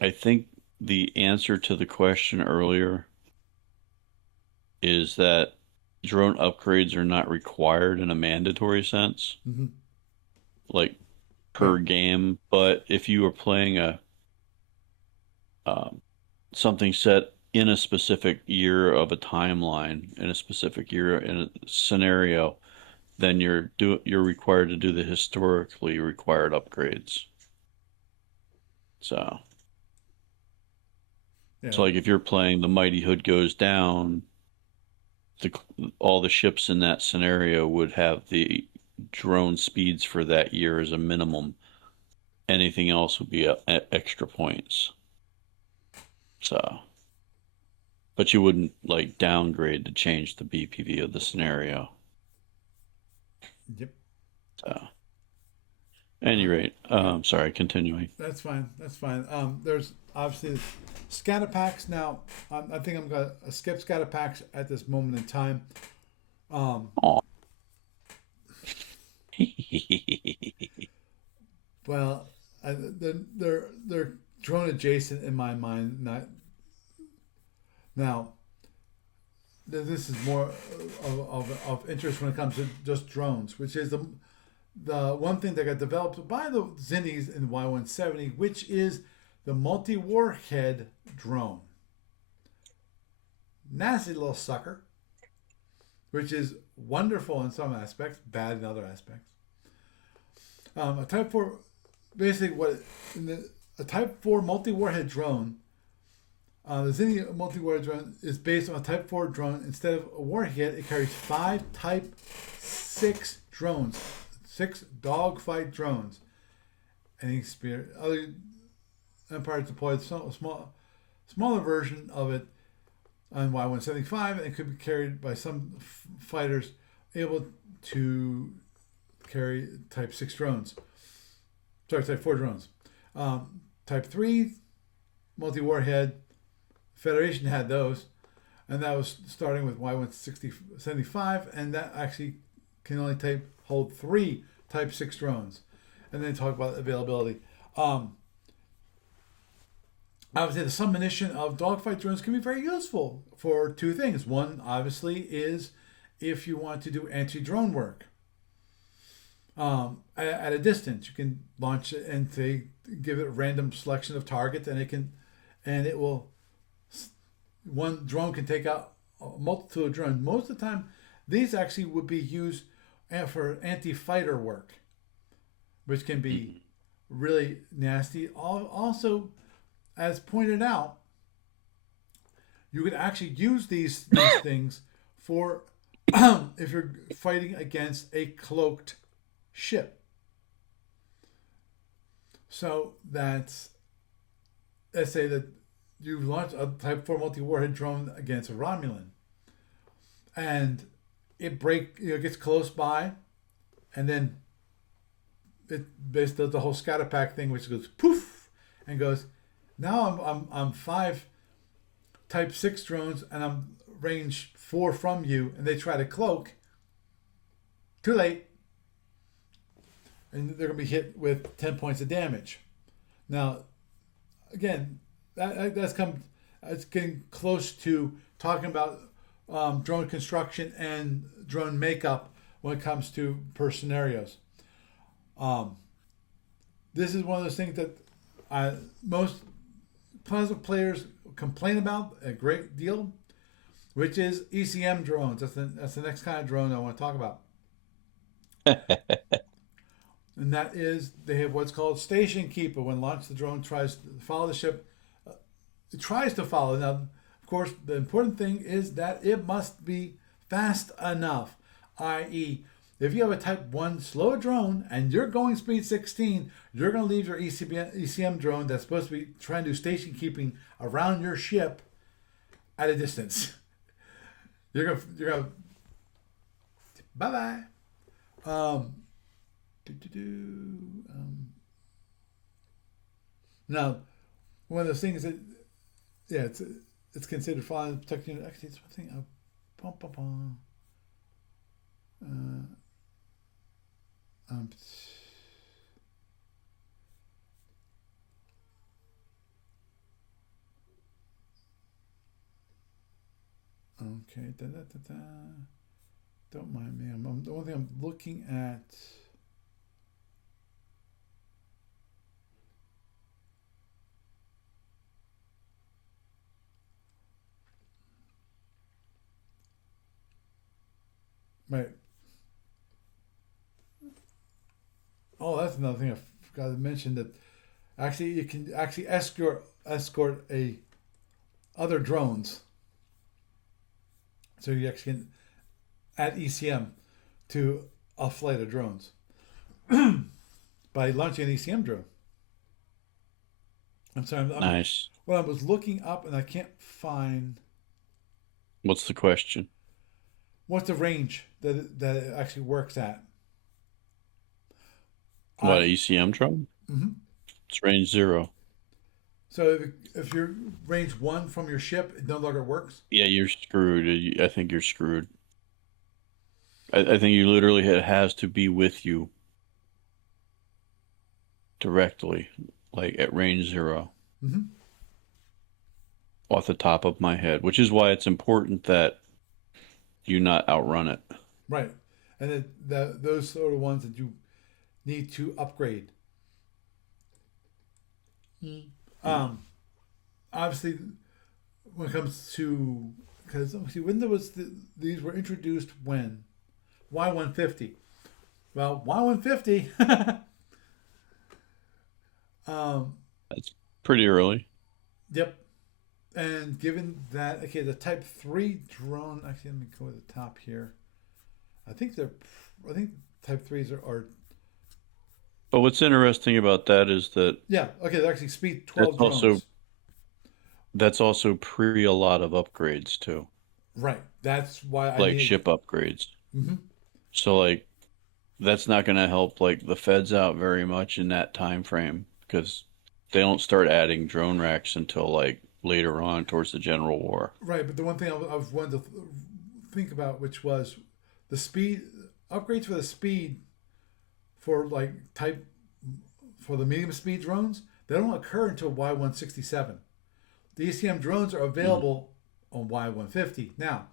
I think the answer to the question earlier is that drone upgrades are not required in a mandatory sense, Mm-hmm. like Right. per game. But if you are playing a um, something set in a specific year of a timeline, in a specific year in a scenario, then you're required to do the historically required upgrades. So, Yeah. so like if you're playing the Mighty Hood Goes Down, the all the ships in that scenario would have the drone speeds for that year as a minimum. Anything else would be extra points. So, but you wouldn't like downgrade to change the BPV of the scenario. Yep. So, at any rate, Yeah. sorry, continuing. That's fine. That's fine. There's obviously scatter packs. Now, I think I'm gonna skip scatter packs at this moment in time. Um, Aw. well, they're drone adjacent in my mind. Not now. This is more of interest when it comes to just drones, which is the one thing that got developed by the Zinnies in Y170, which is the multi-warhead drone. Nasty little sucker, which is wonderful in some aspects, bad in other aspects. A Type 4, basically a Type 4 multi-warhead drone, the Zinni multi-warhead drone is based on a Type 4 drone. Instead of a warhead, it carries 5 Type 6 drones, 6 dogfight drones. Any spirit, other empires deployed smaller version of it on Y175, and it could be carried by some fighters able to carry Type 6 drones. Sorry, Type 4 drones. Type 3 multi-warhead, Federation had those, and that was starting with Y175, and that actually can only hold 3 Type 6 drones. And then talk about availability. Obviously, the submunition of dogfight drones can be very useful for 2 things. One, obviously, is if you want to do anti-drone work at a distance. You can launch it and give it a random selection of targets, and it will. One drone can take out a multitude of drones. Most of the time, these actually would be used for anti-fighter work, which can be really nasty. Also, as pointed out, you could actually use these things for if you're fighting against a cloaked ship. So let's say that you launch a Type 4 multi-warhead drone against a Romulan, and it gets close by, and then it basically does the whole scatter pack thing, which goes poof and goes. Now I'm 5 Type 6 drones, and I'm range 4 from you, and they try to cloak. Too late, and they're gonna be hit with 10 points of damage. Now, again, it's getting close to talking about drone construction and drone makeup when it comes to per scenarios. This is one of those things that most plasma players complain about a great deal, which is ECM drones. That's the next kind of drone I want to talk about. And that is, they have what's called station keeper. When launched, the drone tries to follow the ship. It tries to follow. Now, of course, the important thing is that it must be fast enough, i.e., if you have a Type 1 slow drone and you're going speed 16, you're going to leave your ECM drone that's supposed to be trying to do station keeping around your ship at a distance. You're going to bye-bye. Now, one of those things that, yeah, it's considered following protecting. Actually, it's one thing. Okay. Don't mind me. The only thing I'm looking at. Right. Oh, that's another thing I forgot to mention, that actually you can actually escort a other drones. So you actually can add ECM to a flight of drones by launching an ECM drone. I'm sorry. Nice. Well, I was looking up and I can't find What's the question? what's the range that it actually works at. What, ECM drone? Mhm. It's range 0. So if you're range 1 from your ship, it no longer works. Yeah, you're screwed. I think you're screwed. I think you literally it has to be with you directly, like at range 0, Mm-hmm. off the top of my head, which is why it's important that you not outrun it. Right, and those sort of ones that you need to upgrade. Obviously, when it comes to, because obviously when these were introduced, when Y150. Well, Y150. That's pretty early. Yep. And given that, okay, the Type 3 drone, actually, let me go to the top here. I think Type 3s are But what's interesting about that is that yeah, okay, they're actually speed 12 drones. That's also pre a lot of upgrades too. Right. That's why like ship upgrades. Mm-hmm. So like that's not going to help like the feds out very much in that time frame, because they don't start adding drone racks until like later on towards the general war. Right, but the one thing I've wanted to think about, which was the speed upgrades for the speed for like for the medium speed drones, they don't occur until Y167. The ECM drones are available on Y150. Now,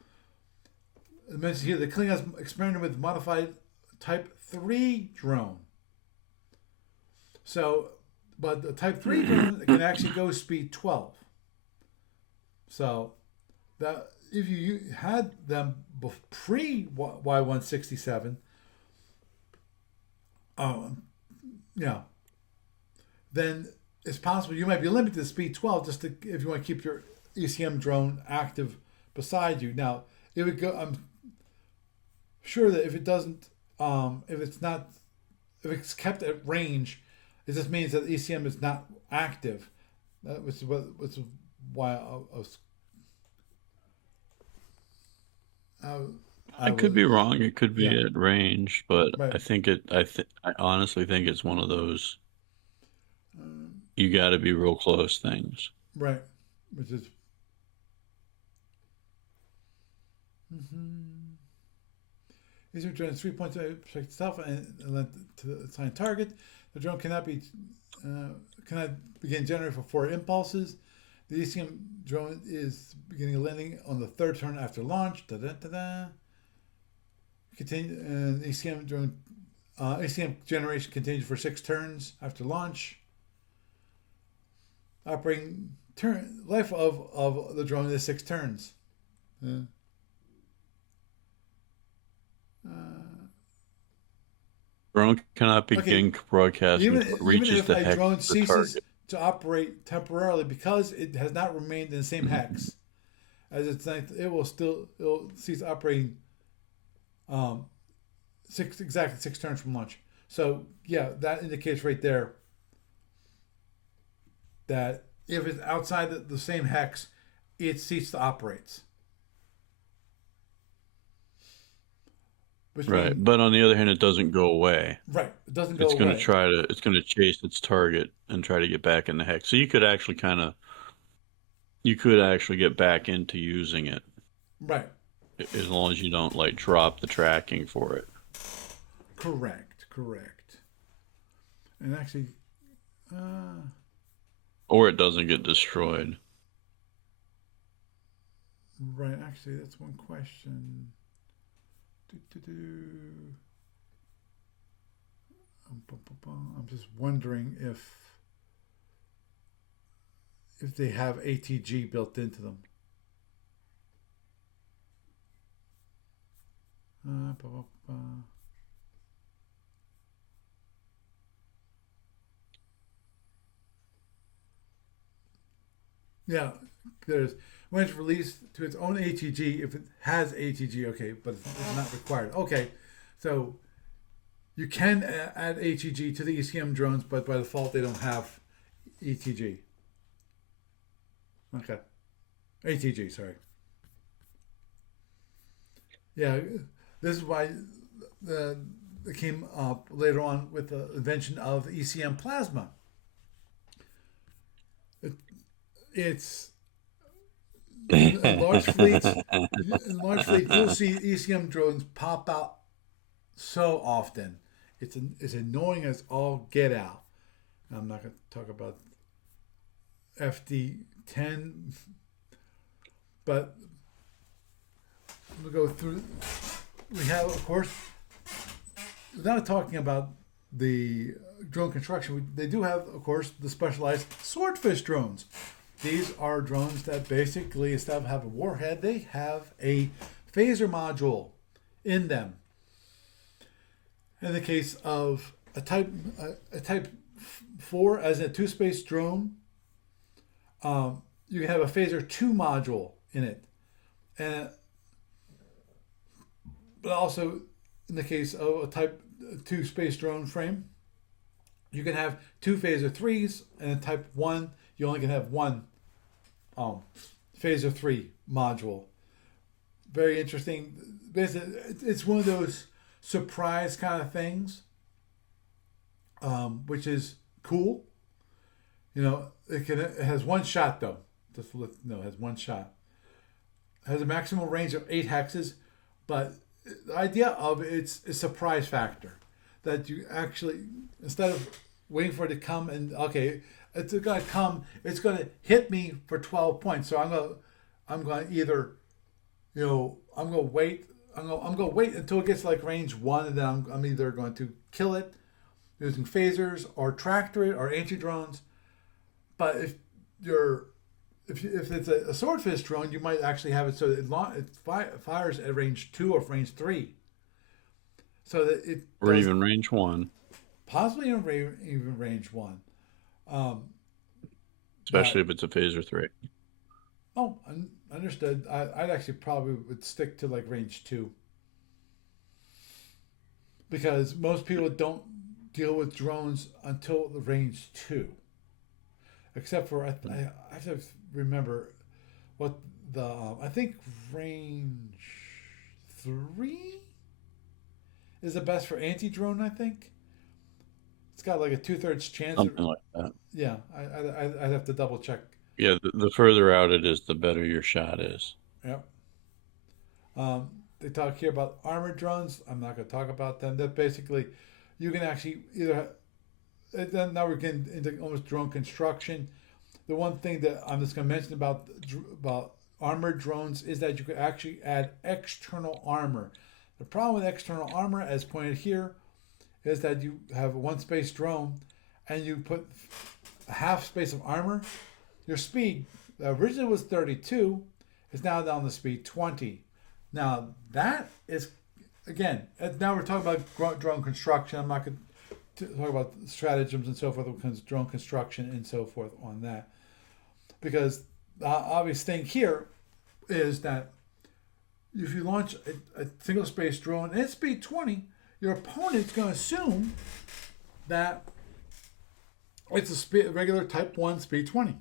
it mentions here the Klingons experimented with modified Type 3 drone. So, but the Type 3 drone can actually go speed 12. So, that if you had them pre Y167, then it's possible you might be limited to speed 12 just to, if you want to keep your ECM drone active beside you. Now, it would go. I'm sure that if it doesn't, if it's kept at range, it just means that ECM is not active. Which is why I was. I could be wrong. It could be Yeah. at range, but Right. I honestly think it's one of those you got to be real close things. Right. Which is. These are drones 3 points to protect itself and to the assigned target. The drone cannot begin generating for 4 impulses. The ECM drone is beginning a landing on the 3rd turn after launch. Continue, and ECM drone ECM generation continues for 6 turns after launch. Operating life of the drone is 6 turns. Drone cannot begin broadcasting even until it reaches if the a hex drone of the ceases target. to operate temporarily because it has not remained in the same hex as its ninth, it will cease operating exactly 6 turns from launch. So yeah, that indicates right there that if it's outside the same hex, it ceases to operate. Right, but on the other hand, it doesn't go away. Right, it doesn't go It's going away. It's going to chase its target and try to get back in the hex. So you could actually get back into using it. Right. As long as you don't like drop the tracking for it. Correct. And actually, or it doesn't get destroyed. Right. Actually, that's one question. I'm just wondering if they have ATG built into them. Yeah, there's when it's released to its own ATG, if it has ATG, okay, but it's not required. Okay, so you can add ATG to the ECM drones, but by default they don't have ETG. Okay, ATG, sorry. Yeah, this is why it came up later on with the invention of ECM plasma. It's in large fleets. In large fleets, you'll see ECM drones pop out so often. It's annoying as all get out. I'm not going to talk about FD10, but we'll go through. We have, of course, without talking about the drone construction, they do have, of course, the specialized swordfish drones. These are drones that basically, instead of having a warhead, they have a phaser module in them. In the case of a type 4 as a 2-space drone, you can have a phaser 2 module in it, and but also in the case of a type 2 space drone frame, you can have 2 phaser 3s, and in type 1 you only can have one phaser 3 module. Very interesting. It's one of those surprise kind of things, which is cool. You know, it has one shot though. Just to let you know, it has one shot. It has a maximum range of 8 hexes, but the idea of it's a surprise factor that you actually, instead of waiting for it to come and okay, it's going to come, it's going to hit me for 12 points. So I'm going to either, I'm going to wait until it gets like range 1, and then I'm either going to kill it using phasers or tractor it or anti-drones. But if it's a swordfish drone, you might actually have it so that it fires at range 2 or range 3, so that it or even range 1, possibly even range 1. Especially if it's a phaser 3. Oh, understood. I'd actually probably would stick to like range 2, because most people don't deal with drones until the range 2, except for I have to remember what I think range 3 is the best for anti-drone. I think it's got like a 2/3 chance. Something like that. Yeah, I'd have to double check. Yeah, the further out it is, the better your shot is. Yep. They talk here about armored drones. I'm not going to talk about them. That basically, you can actually either. Then now we're getting into almost drone construction. The one thing that I'm just going to mention about armored drones is that you could actually add external armor. The problem with external armor, as pointed here, is that you have a 1-space drone and you put a half space of armor. Your speed originally was 32, is now down to speed 20. Now that is, again, now we're talking about drone construction. I'm not going to talk about stratagems and so forth, drone construction and so forth on that, because the obvious thing here is that if you launch a single space drone at speed 20, your opponent's going to assume that it's a regular type 1 speed 20.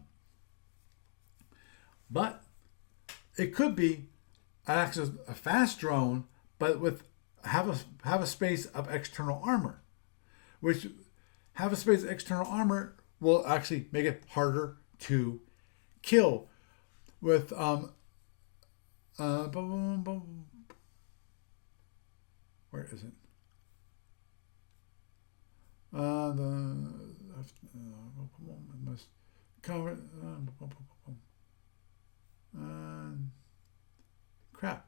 But it could be actually a fast drone, but with have a space of external armor, which have a space of external armor will actually make it harder to kill. With where is it? Must cover. Crap.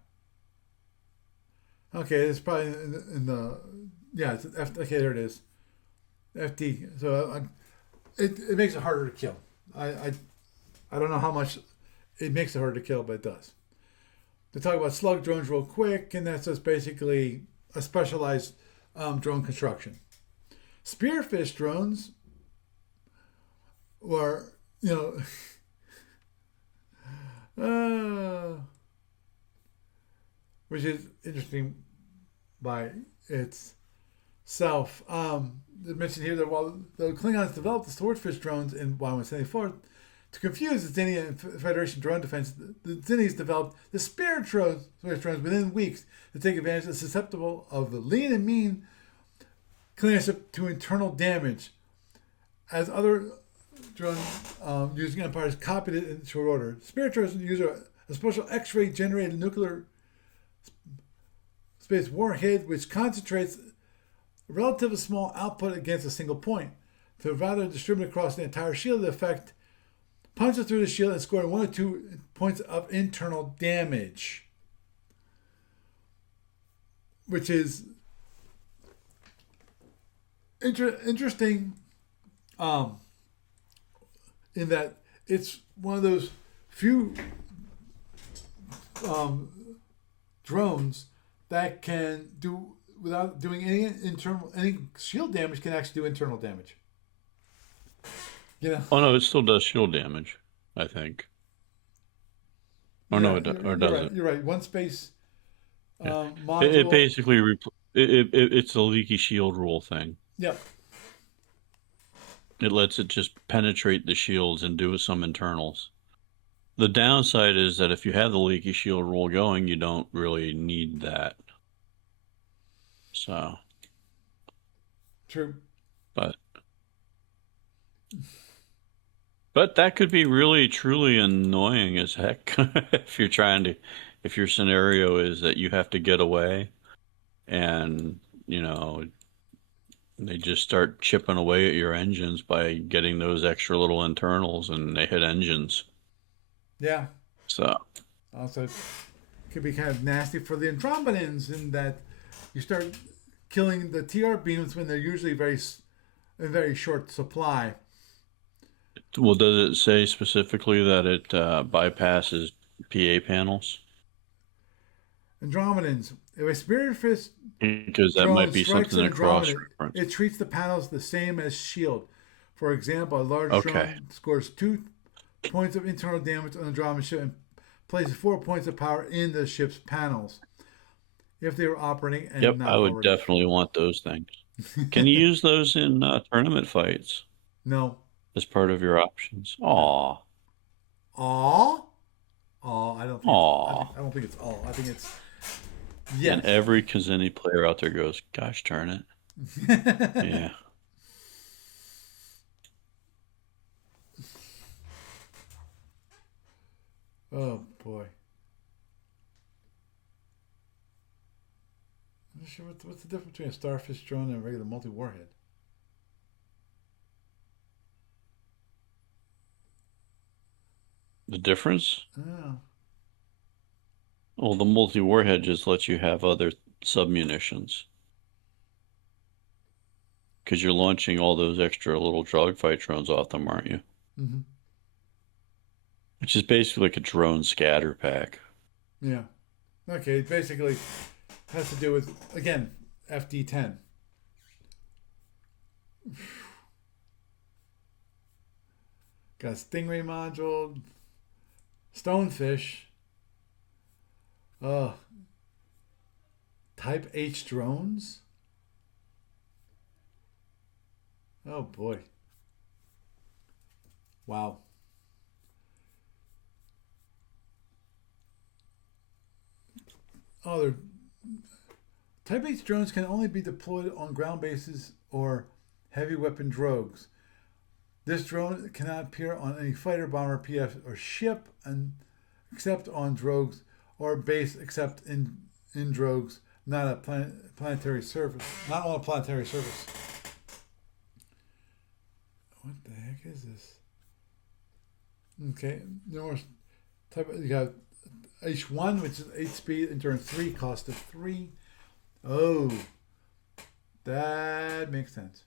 Okay, it's probably in the yeah. It's okay, there it is. FD. So it makes it harder to kill. I don't know how much it makes it harder to kill, but it does. They talk about slug drones real quick, and that's just basically a specialized drone construction. Spearfish drones were, which is interesting by itself. They mentioned here that while the Klingons developed the swordfish drones in Y-174 to confuse the Zinni Federation drone defense, the Zinnis developed the spear drones within weeks to take advantage of susceptible of the lean and mean Klingon ship to internal damage. As other drones using Empires copied it in short order, spear drones use a special X-ray generated nuclear space warhead which concentrates a relatively small output against a single point. To rather distribute across the entire shield, the effect punches through the shield and scoring 1 or 2 points of internal damage, which is interesting in that it's one of those few drones that can do, without doing any shield damage, can actually do internal damage. Oh no, it still does shield damage, I think. Oh no, or does right, it? You're right. One space module. It basically it's a leaky shield rule thing. Yep. It lets it just penetrate the shields and do some internals. The downside is that if you have the leaky shield rule going, you don't really need that. So. True. But that could be really, truly annoying as heck if your scenario is that you have to get away and, they just start chipping away at your engines by getting those extra little internals and they hit engines. Yeah. So. Also, it could be kind of nasty for the Andromedans in that you start killing the TR beams when they're usually in very short supply. Well, does it say specifically that it bypasses PA panels? Andromedans. If a Spearfish because that might be something to cross-reference. It treats the panels the same as shield. For example, a large drone scores 2 points of internal damage on the Andromeda ship and places 4 points of power in the ship's panels. If they were operating and Yep, not I would already. definitely want those things. Can you use those in tournament fights? No. As part of your options. Aw. Aw? Aw, I don't think I don't think it's all. I think it's yes. And every Kazini player out there goes, gosh darn it. Yeah. Oh boy. I'm not sure what's the difference between a starfish drone and a regular multi-warhead. The difference? Oh. Well, the multi-warhead just lets you have other sub-munitions. Because you're launching all those extra little dogfight drones off them, aren't you? Mm-hmm. Which is basically like a drone scatter pack. Yeah. Okay, it basically has to do with, again, FD10. Got Stingray module, Stonefish, Type H drones. Oh boy. Wow. Oh, Type H drones can only be deployed on ground bases or heavy weapon drogues. This drone cannot appear on any fighter, bomber, PF, or ship, and except on drogues or base, except in drogues, not a planetary surface, not on a planetary surface. What the heck is this? Okay, you got H1, which is 8 speed, endurance 3, cost of 3. Oh, that makes sense.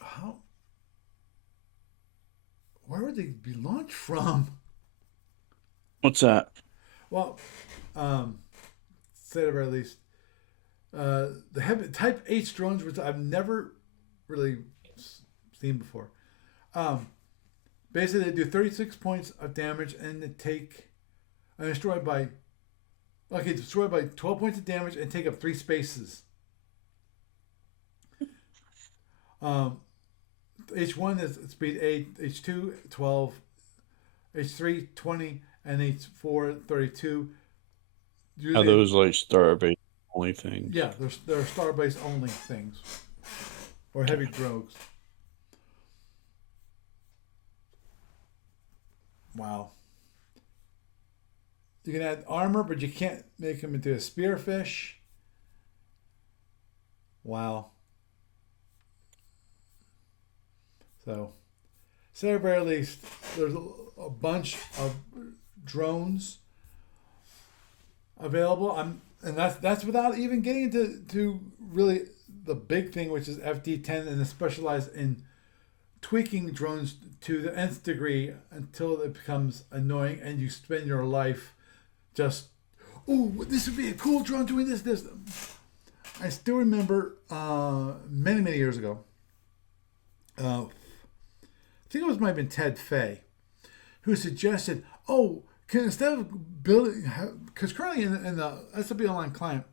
How? Where would they be launched from? What's that? Well, say it at least. The heavy, Type H drones, which I've never really seen before. Basically, they do 36 points of damage and destroyed by 12 points of damage and take up 3 spaces. H1 is speed 8, H2 12, H3 20, and H4 32. Are those like Starbase only things? Yeah, they're Starbase only things. Or heavy drogues. Wow. You can add armor, but you can't make him into a spearfish. Wow. So, say at the very least, there's a bunch of drones available. And that's without even getting into really the big thing, which is FD10, and it's specialized in tweaking drones to the nth degree until it becomes annoying, and you spend your life just, oh, this would be a cool drone doing this. I still remember many years ago. I think it might have been Ted Fay, who suggested, instead of building, because currently in the SWB Online client,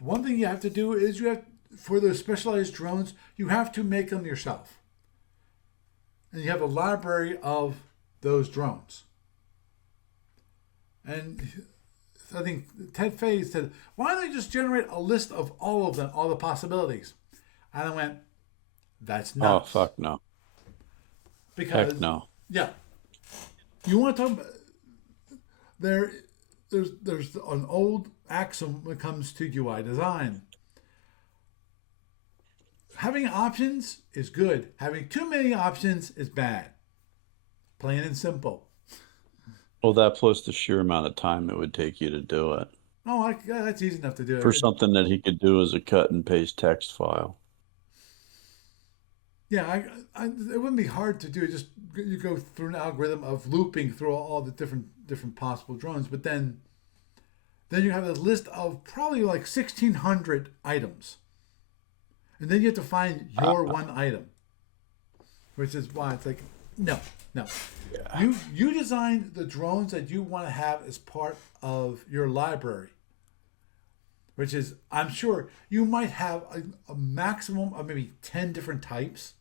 one thing you have to do is for those specialized drones, you have to make them yourself. And you have a library of those drones. And I think Ted Fay said, why don't you just generate a list of all of them, all the possibilities? And I went, that's nuts. Oh, fuck no. Because, heck no. Yeah. You want to talk about, there's an old axiom when it comes to UI design. Having options is good. Having too many options is bad. Plain and simple. Well, that plus the sheer amount of time it would take you to do it. Oh, that's easy enough to do. For something that he could do as a cut and paste text file. Yeah, it wouldn't be hard to do. Just you go through an algorithm of looping through all the different possible drones, but then you have a list of probably like 1,600 items, and then you have to find your one item, which is why it's like no. Yeah. You design the drones that you want to have as part of your library, which is, I'm sure you might have a maximum of maybe 10 different types.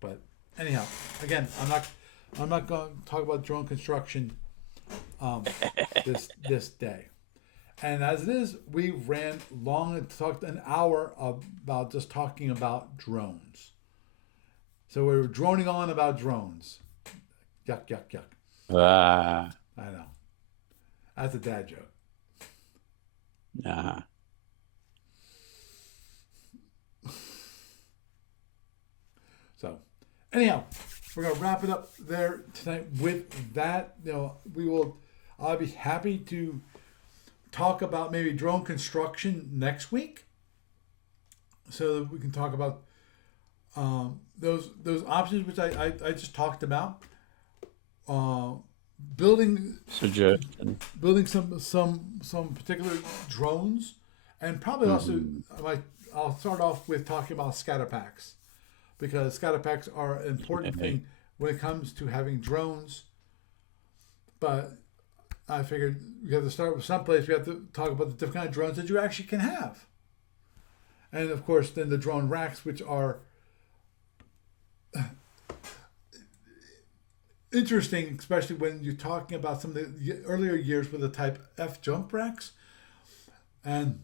But anyhow, again, I'm not going to talk about drone construction this day. And as it is, we ran long and talked an hour about just talking about drones. So we were droning on about drones. Yuck. Ah. I know. That's a dad joke. Nah. So, anyhow, we're gonna wrap it up there tonight with that. I'll be happy to talk about maybe drone construction next week, so that we can talk about those options which I just talked about. Building some particular drones, and probably also I'll start off with talking about scatter packs, because scatter packs are an important thing when it comes to having drones. But I figured we have to start with someplace. We have to talk about the different kind of drones that you actually can have, and of course then the drone racks, which are interesting, especially when you're talking about some of the earlier years with the Type F jump racks, and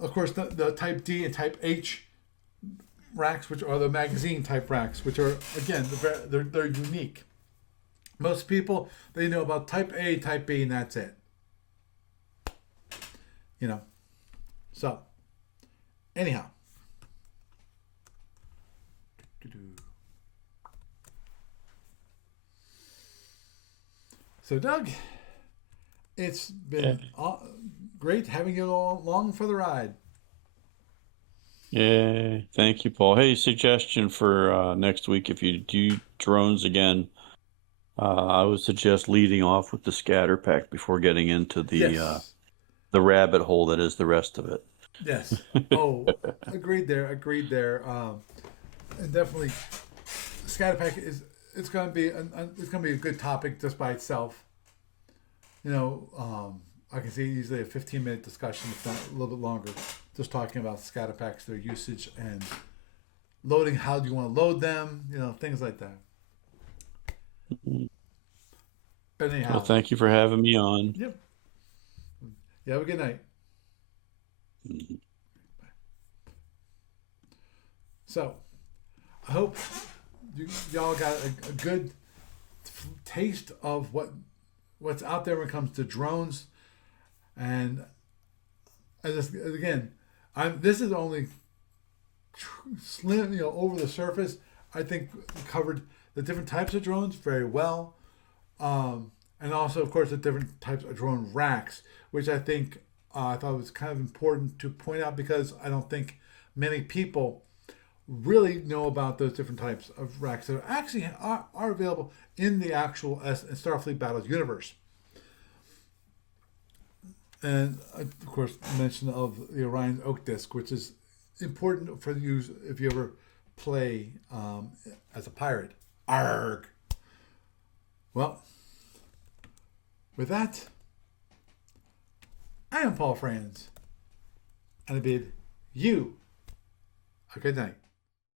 of course the Type D and Type H racks, which are the magazine type racks, which are, again, they're unique. Most people, they know about Type A, Type B, and that's it. So anyhow, So, Doug, it's Yeah. been great having you along for the ride. Yay. Thank you, Paul. Hey, suggestion for next week if you do drones again, I would suggest leading off with the scatter pack before getting into Yes. the rabbit hole that is the rest of it. Yes. Oh, agreed there. Agreed there. And definitely, Scatterpack is it's going to be it's going to be a good topic just by itself. I can see easily a 15-minute discussion, if not a little bit longer, just talking about Scatterpacks, their usage and loading. How do you want to load them? Things like that. But Well, anyhow, thank you for having me on. yep. You have a good night. So, I hope y'all got a good taste of what's out there when it comes to drones. And again, this is only slim, over the surface. I think we covered the different types of drones very well, and also, of course, the different types of drone racks, which I think I thought was kind of important to point out because I don't think many people really know about those different types of racks that actually are available in the actual Starfleet Battles universe. And of course, mention of the Orion Oak Disc, which is important for you if you ever play as a pirate. Arg. Well, with that, I am Paul Franz, and I bid you a good night.